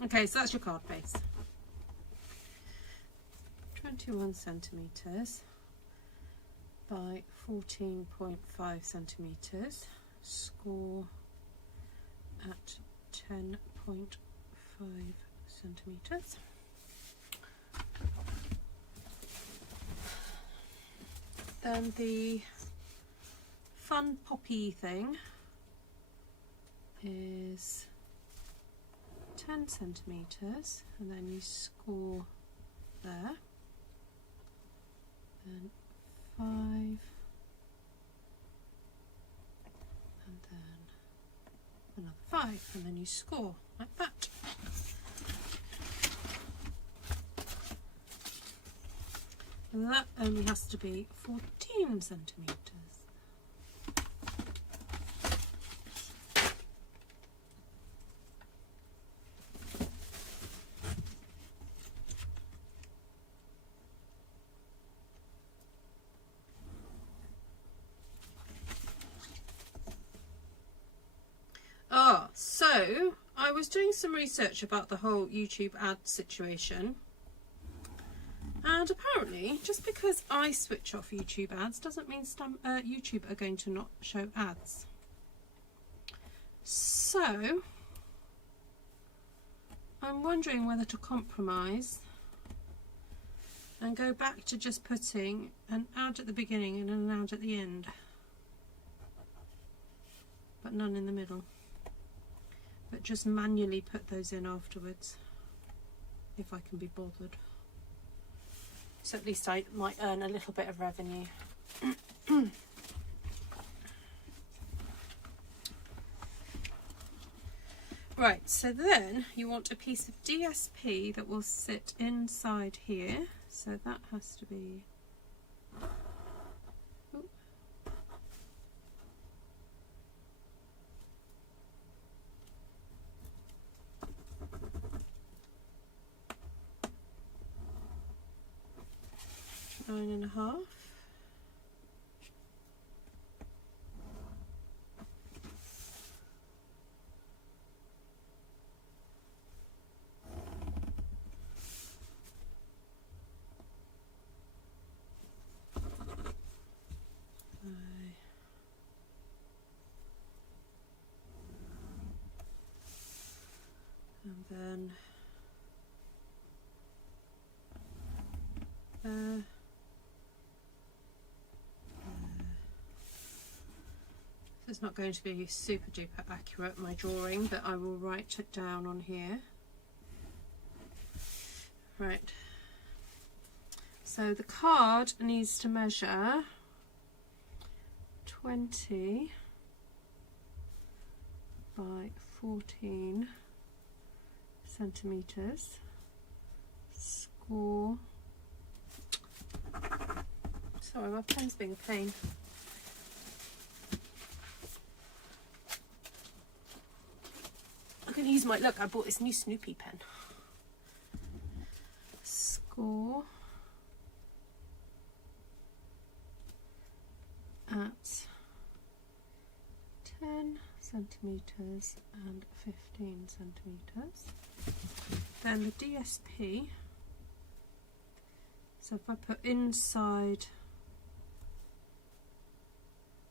Okay, so that's your card base. 21 centimeters by 14.5 centimeters. Score at 10.5 centimeters. Then the fun poppy thing is 10 centimeters, and then you score there, then 5, and then another 5, and then you score like that. And that only has to be 14 centimeters. So I was doing some research about the whole YouTube ad situation, and apparently just because I switch off YouTube ads doesn't mean YouTube are going to not show ads. So I'm wondering whether to compromise and go back to just putting an ad at the beginning and an ad at the end, but none in the middle. But just manually put those in afterwards, if I can be bothered. So at least I might earn a little bit of revenue. Right, so then you want a piece of DSP that will sit inside here. So that has to be... Nine and a half. And then it's not going to be super duper accurate, my drawing, but I will write it down on here. Right, so the card needs to measure 20 by 14 centimeters. Score. Sorry, my pen's being a pain. going to use my, look, I bought this new Snoopy pen. Score at 10 centimetres and 15 centimetres. Then the DSP, so if I put inside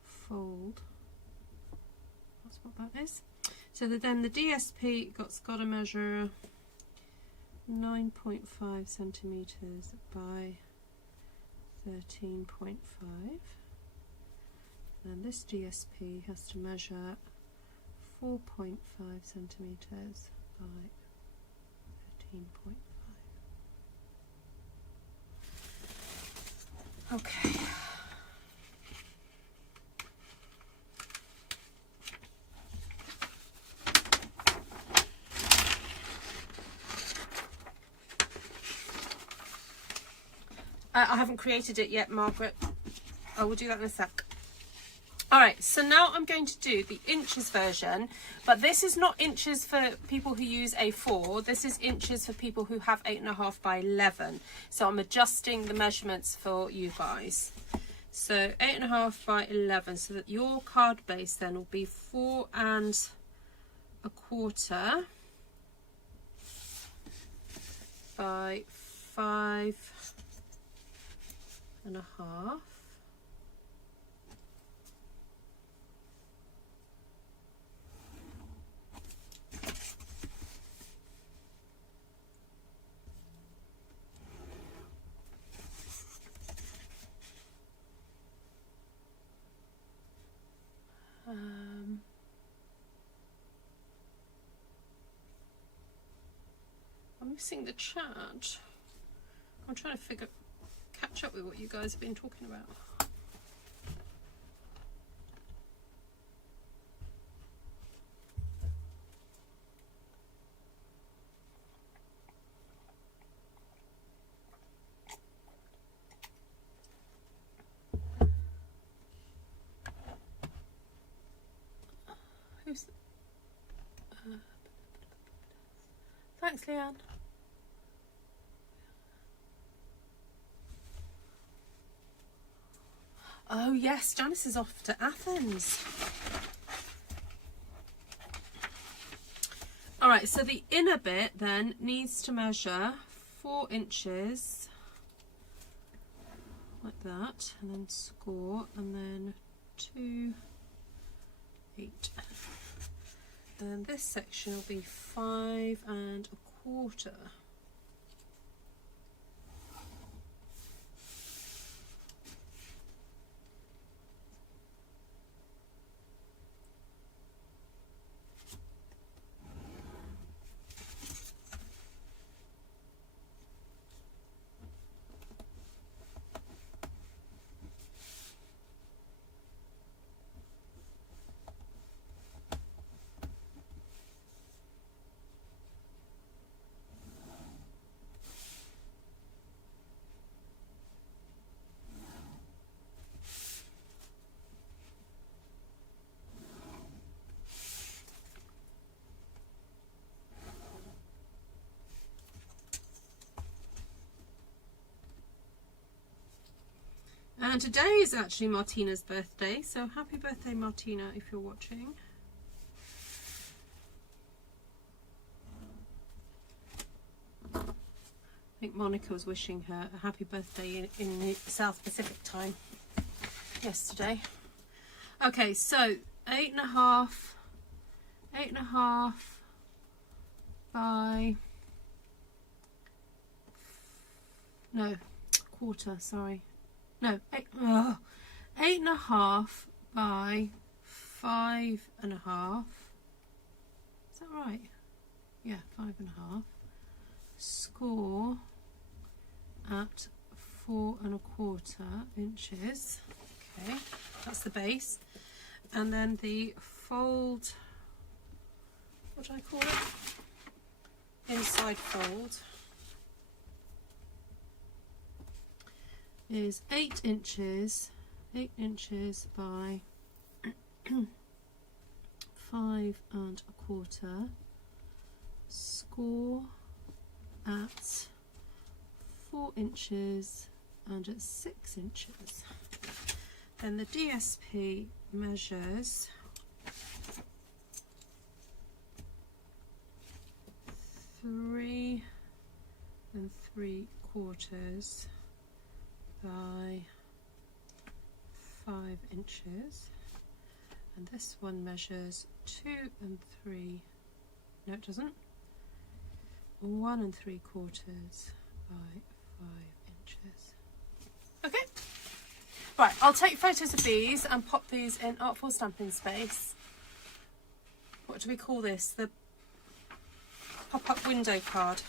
fold, that's what that is. So then the DSP got to measure 9.5 centimetres by 13.5. And this DSP has to measure 4.5 centimetres by 13.5. Okay. I haven't created it yet, Margaret. I will do that in a sec. Alright, so now I'm going to do the inches version, but this is not inches for people who use A4, this is inches for people who have 8.5 by 11. So I'm adjusting the measurements for you guys. So 8.5 by 11, so that your card base then will be 4 1/4 by 5 1/2. I'm missing the chat. I'm trying to catch up with what you guys have been talking about. Who's thanks, Leanne. Oh yes, Janice is off to Athens. Alright, so the inner bit then needs to measure 4 inches like that, and then score, and then 2, 8. And this section will be 5 1/4. And today is actually Martina's birthday, so happy birthday, Martina, if you're watching. I think Monica was wishing her a happy birthday in the South Pacific time yesterday. Okay, so 8.5 by, no, quarter, sorry. No, 8.5 by 5 1/2. Is that right? Yeah, 5 1/2. Score at 4 1/4 inches. Okay, that's the base. And then the fold, what do I call it? Inside fold is 8 inches by 5 1/4. score at 4 inches and at 6 inches. Then the DSP measures 3 3/4 by 5 inches, and this one measures 2 3, no it doesn't, 1 3/4 by 5 inches. Okay, right, I'll take photos of these and pop these in Artful Stampin Space. What do we call this? The pop-up window card.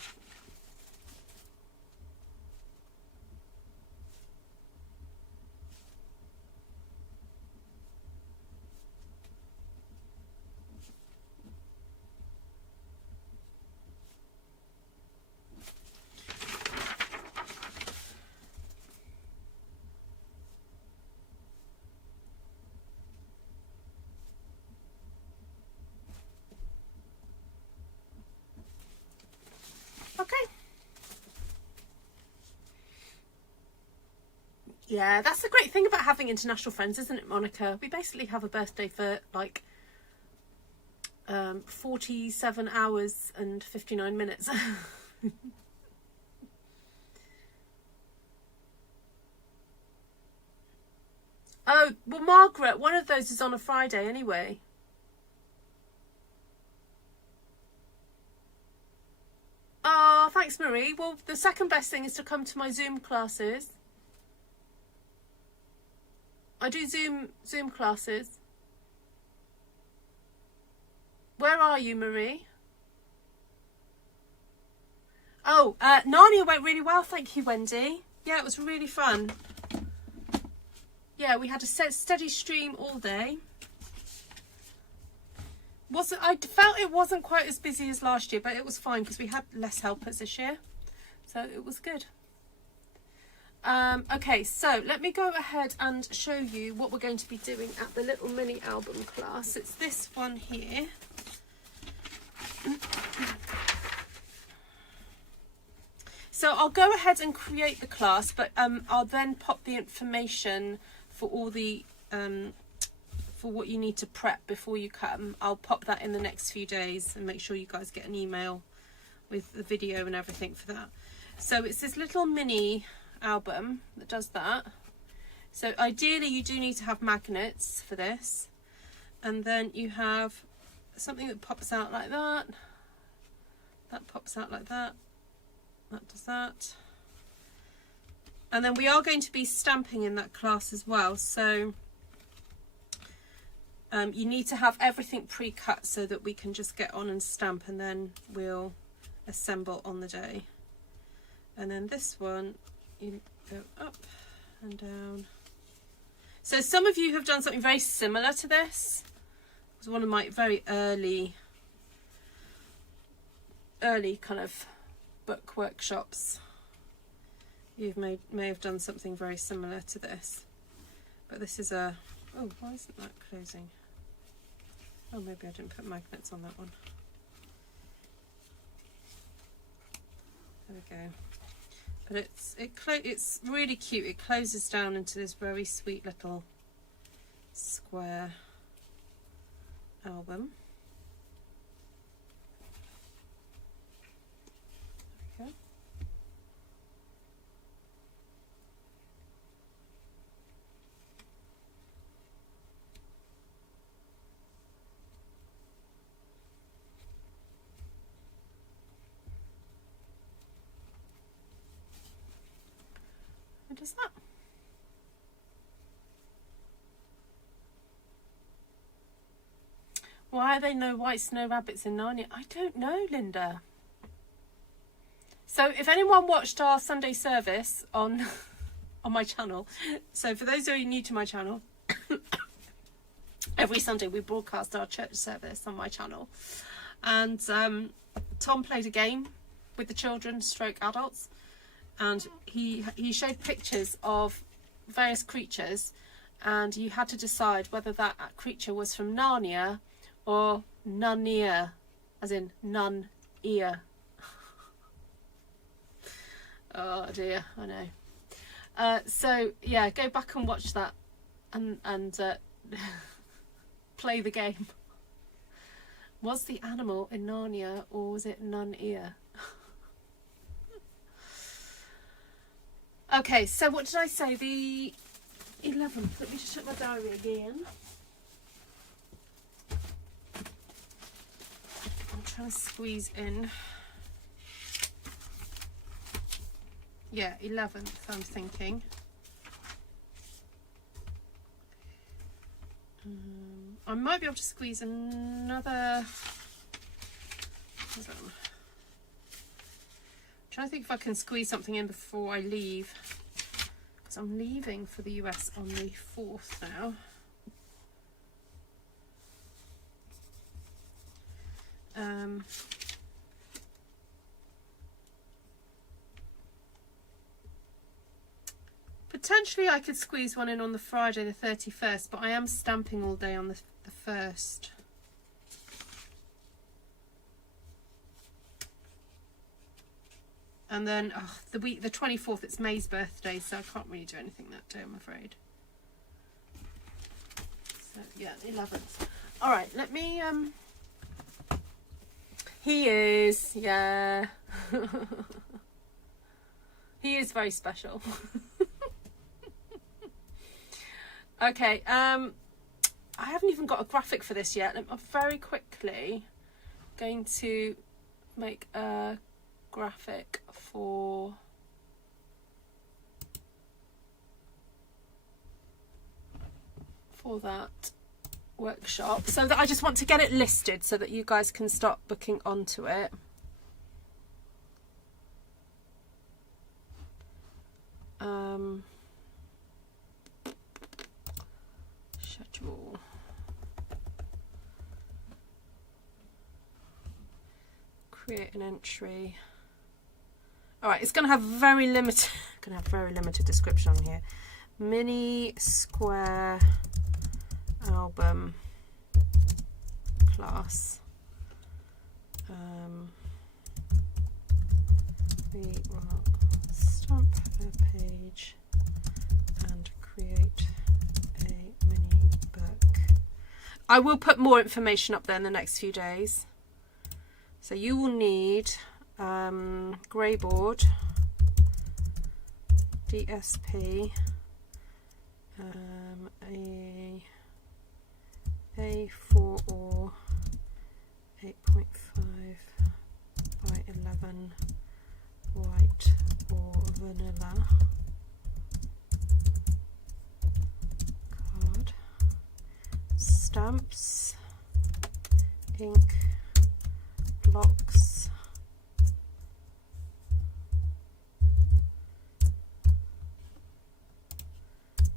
Okay. Yeah, that's the great thing about having international friends, isn't it, Monica? We basically have a birthday for like 47 hours and 59 minutes. Oh, well, Margaret, one of those is on a Friday anyway. Oh, thanks, Marie. Well, the second best thing is to come to my Zoom classes. I do Zoom classes. Where are you, Marie? Oh, Narnia went really well, thank you, Wendy. Yeah, it was really fun. Yeah, we had a steady stream all day. I felt it wasn't quite as busy as last year, but it was fine because we had less helpers this year, so it was good. Okay, so let me go ahead and show you what we're going to be doing at the little mini album class. It's this one here. So I'll go ahead and create the class, but I'll then pop the information for all the for what you need to prep before you come. I'll pop that in the next few days and make sure you guys get an email with the video and everything for that. So it's this little mini album that does that. So ideally you do need to have magnets for this, and then you have something that pops out like that, that pops out like that, that does that, and then we are going to be stamping in that class as well. So you need to have everything pre-cut so that we can just get on and stamp, and then we'll assemble on the day. And then this one, you go up and down. So some of you have done something very similar to this. It was one of my very early kind of book workshops. You may have done something very similar to this, but this is a, oh, why isn't that closing? Oh, maybe I didn't put magnets on that one. There we go. But it's really cute. It closes down into this very sweet little square album. There we go. What is that? Why are there no white snow rabbits in Narnia? I don't know, Linda. So if anyone watched our Sunday service on my channel, so for those of you new to my channel, every Sunday we broadcast our church service on my channel, and Tom played a game with the children stroke adults, and he showed pictures of various creatures, and you had to decide whether that creature was from Narnia or Nunia, as in none ear Oh dear, I know. So yeah, go back and watch that and play the game. Was the animal in Narnia or was it Nun-ear? Okay, so what did I say? The 11th. Let me just check my diary again. I'm trying to squeeze in. Yeah, 11th, I'm thinking. I might be able to squeeze another. Hold on. I'm trying to think if I can squeeze something in before I leave, because I'm leaving for the US on the 4th now. Potentially I could squeeze one in on the Friday the 31st, but I am stamping all day on the 1st. And then the 24th, it's May's birthday, so I can't really do anything that day, I'm afraid. So yeah, the 11th. All right, let me he is, yeah. He is very special. Okay, I haven't even got a graphic for this yet. I'm very quickly going to make a graphic for that workshop, so that I just want to get it listed so that you guys can start booking onto it. Schedule. Create an entry. All right, it's going to have very limited. Description on here. Mini square album class. We will stamp a page and create a mini book. I will put more information up there in the next few days. So you will need grey board, DSP, a A4 or 8.5 by 11 white or vanilla card, stamps, ink, blocks,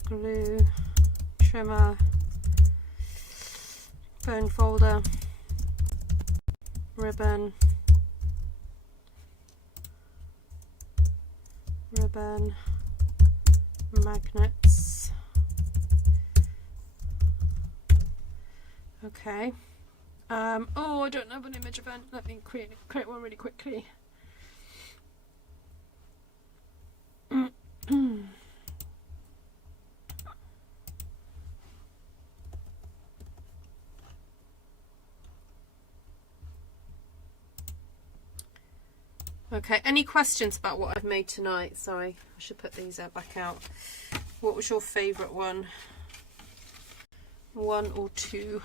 glue, trimmer, bone folder, ribbon, magnets. Okay. Oh, I don't have an image event. Let me create one really quickly. Okay, any questions about what I've made tonight? Sorry, I should put these back out. What was your favourite one? 1 or 2?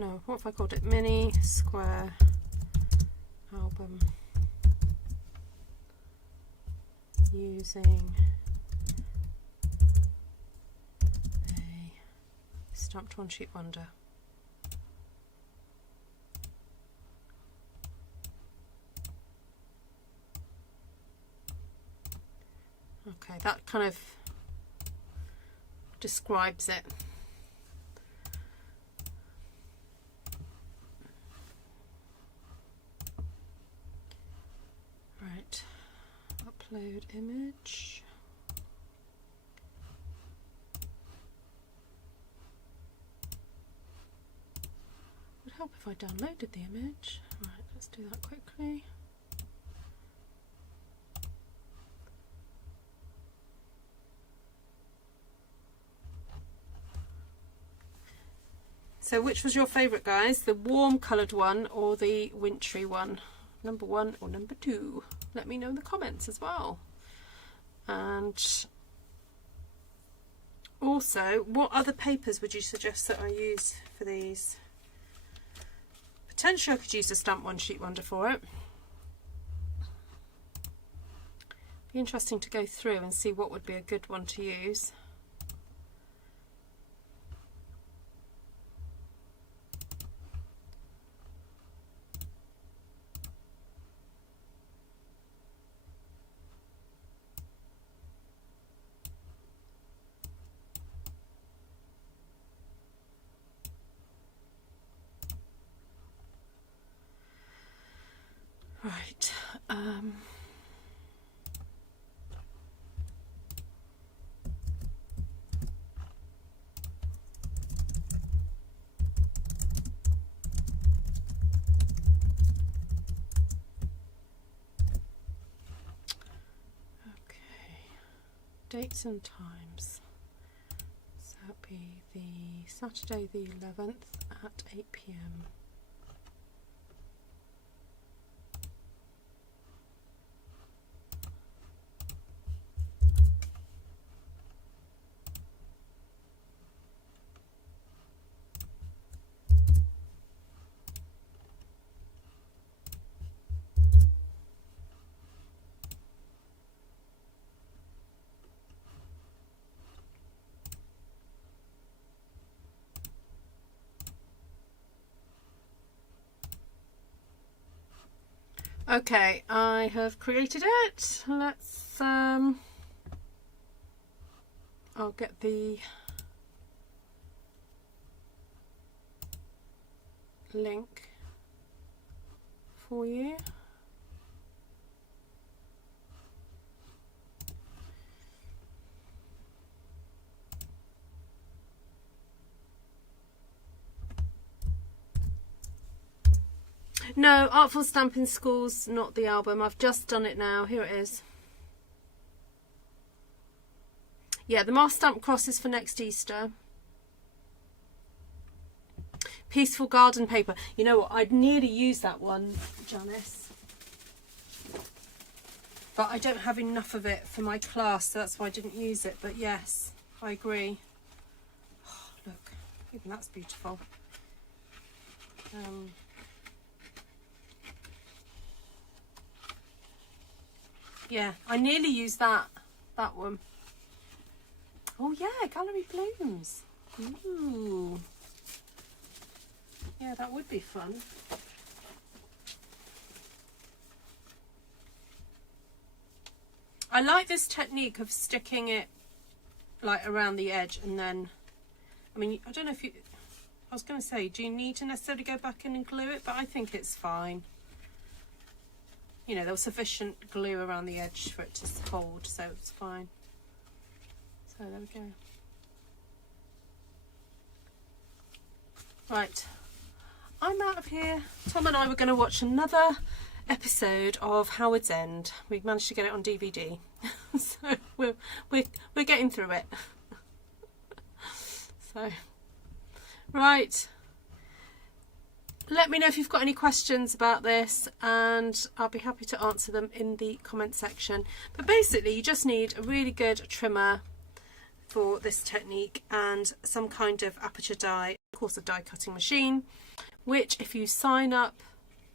no, what have I called it? Mini square album using a stamped one sheet wonder. Okay, that kind of describes it. Right, upload image. Would help if I downloaded the image. Right, let's do that quickly. So which was your favourite, guys? The warm coloured one or the wintry one? Number 1 or number 2? Let me know in the comments as well. And also, what other papers would you suggest that I use for these? Potentially I could use a stamp one sheet wonder for it. Be interesting to go through and see what would be a good one to use. Right. Dates and times. So that'll be the Saturday the 11th at 8 PM. Okay, I have created it. Let's I'll get the link for you. No, Artful Stampin School's not the album. I've just done it now. Here it is. Yeah, the Master Stamp Cross is for next Easter. Peaceful Garden Paper. You know what? I'd nearly use that one, Janice. But I don't have enough of it for my class, so that's why I didn't use it. But yes, I agree. Oh, look, even that's beautiful. Yeah, I nearly used that one. Oh yeah, Gallery Blooms. Ooh. Yeah, that would be fun. I like this technique of sticking it like around the edge and then, I mean, I don't know if you, I was going to say, do you need to necessarily go back in and glue it? But I think it's fine. You know, there was sufficient glue around the edge for it to hold, so it's fine. So there we go. Right, I'm out of here. Tom and I were going to watch another episode of Howard's End. We managed to get it on DVD, so we're getting through it. So, right. Let me know if you've got any questions about this and I'll be happy to answer them in the comment section. But basically you just need a really good trimmer for this technique and some kind of aperture die. course, a die cutting machine, which if you sign up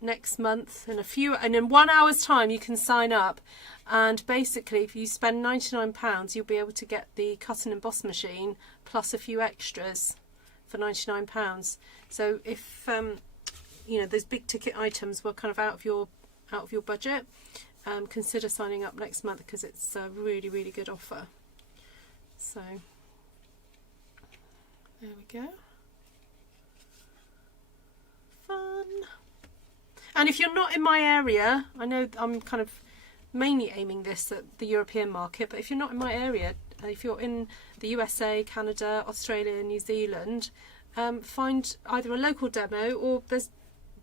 next month in 1 hour's time, you can sign up, and basically if you spend £99, you'll be able to get the cut and emboss machine plus a few extras for £99. So if you know, those big ticket items were kind of out of your budget, consider signing up next month, because it's a really, really good offer. So there we go. Fun. And if you're not in my area, I know I'm kind of mainly aiming this at the European market, but if you're not in my area, if you're in the USA, Canada, Australia, New Zealand, find either a local demo, or there's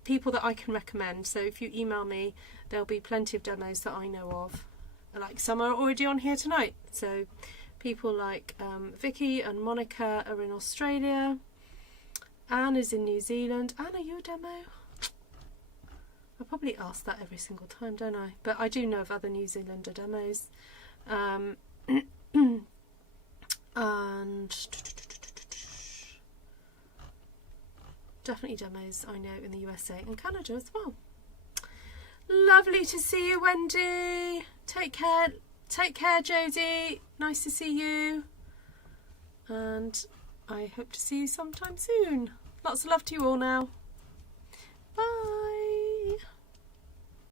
people that I can recommend. So if you email me, there'll be plenty of demos that I know of. Like some are already on here tonight. So people like Vicky and Monica are in Australia. Anne is in New Zealand. Anne, are you a demo? I probably ask that every single time, don't I? But I do know of other New Zealander demos. And definitely demos I know in the USA and Canada as well. Lovely to see you, Wendy. Take care. Take care, Jodie. Nice to see you. And I hope to see you sometime soon. Lots of love to you all now.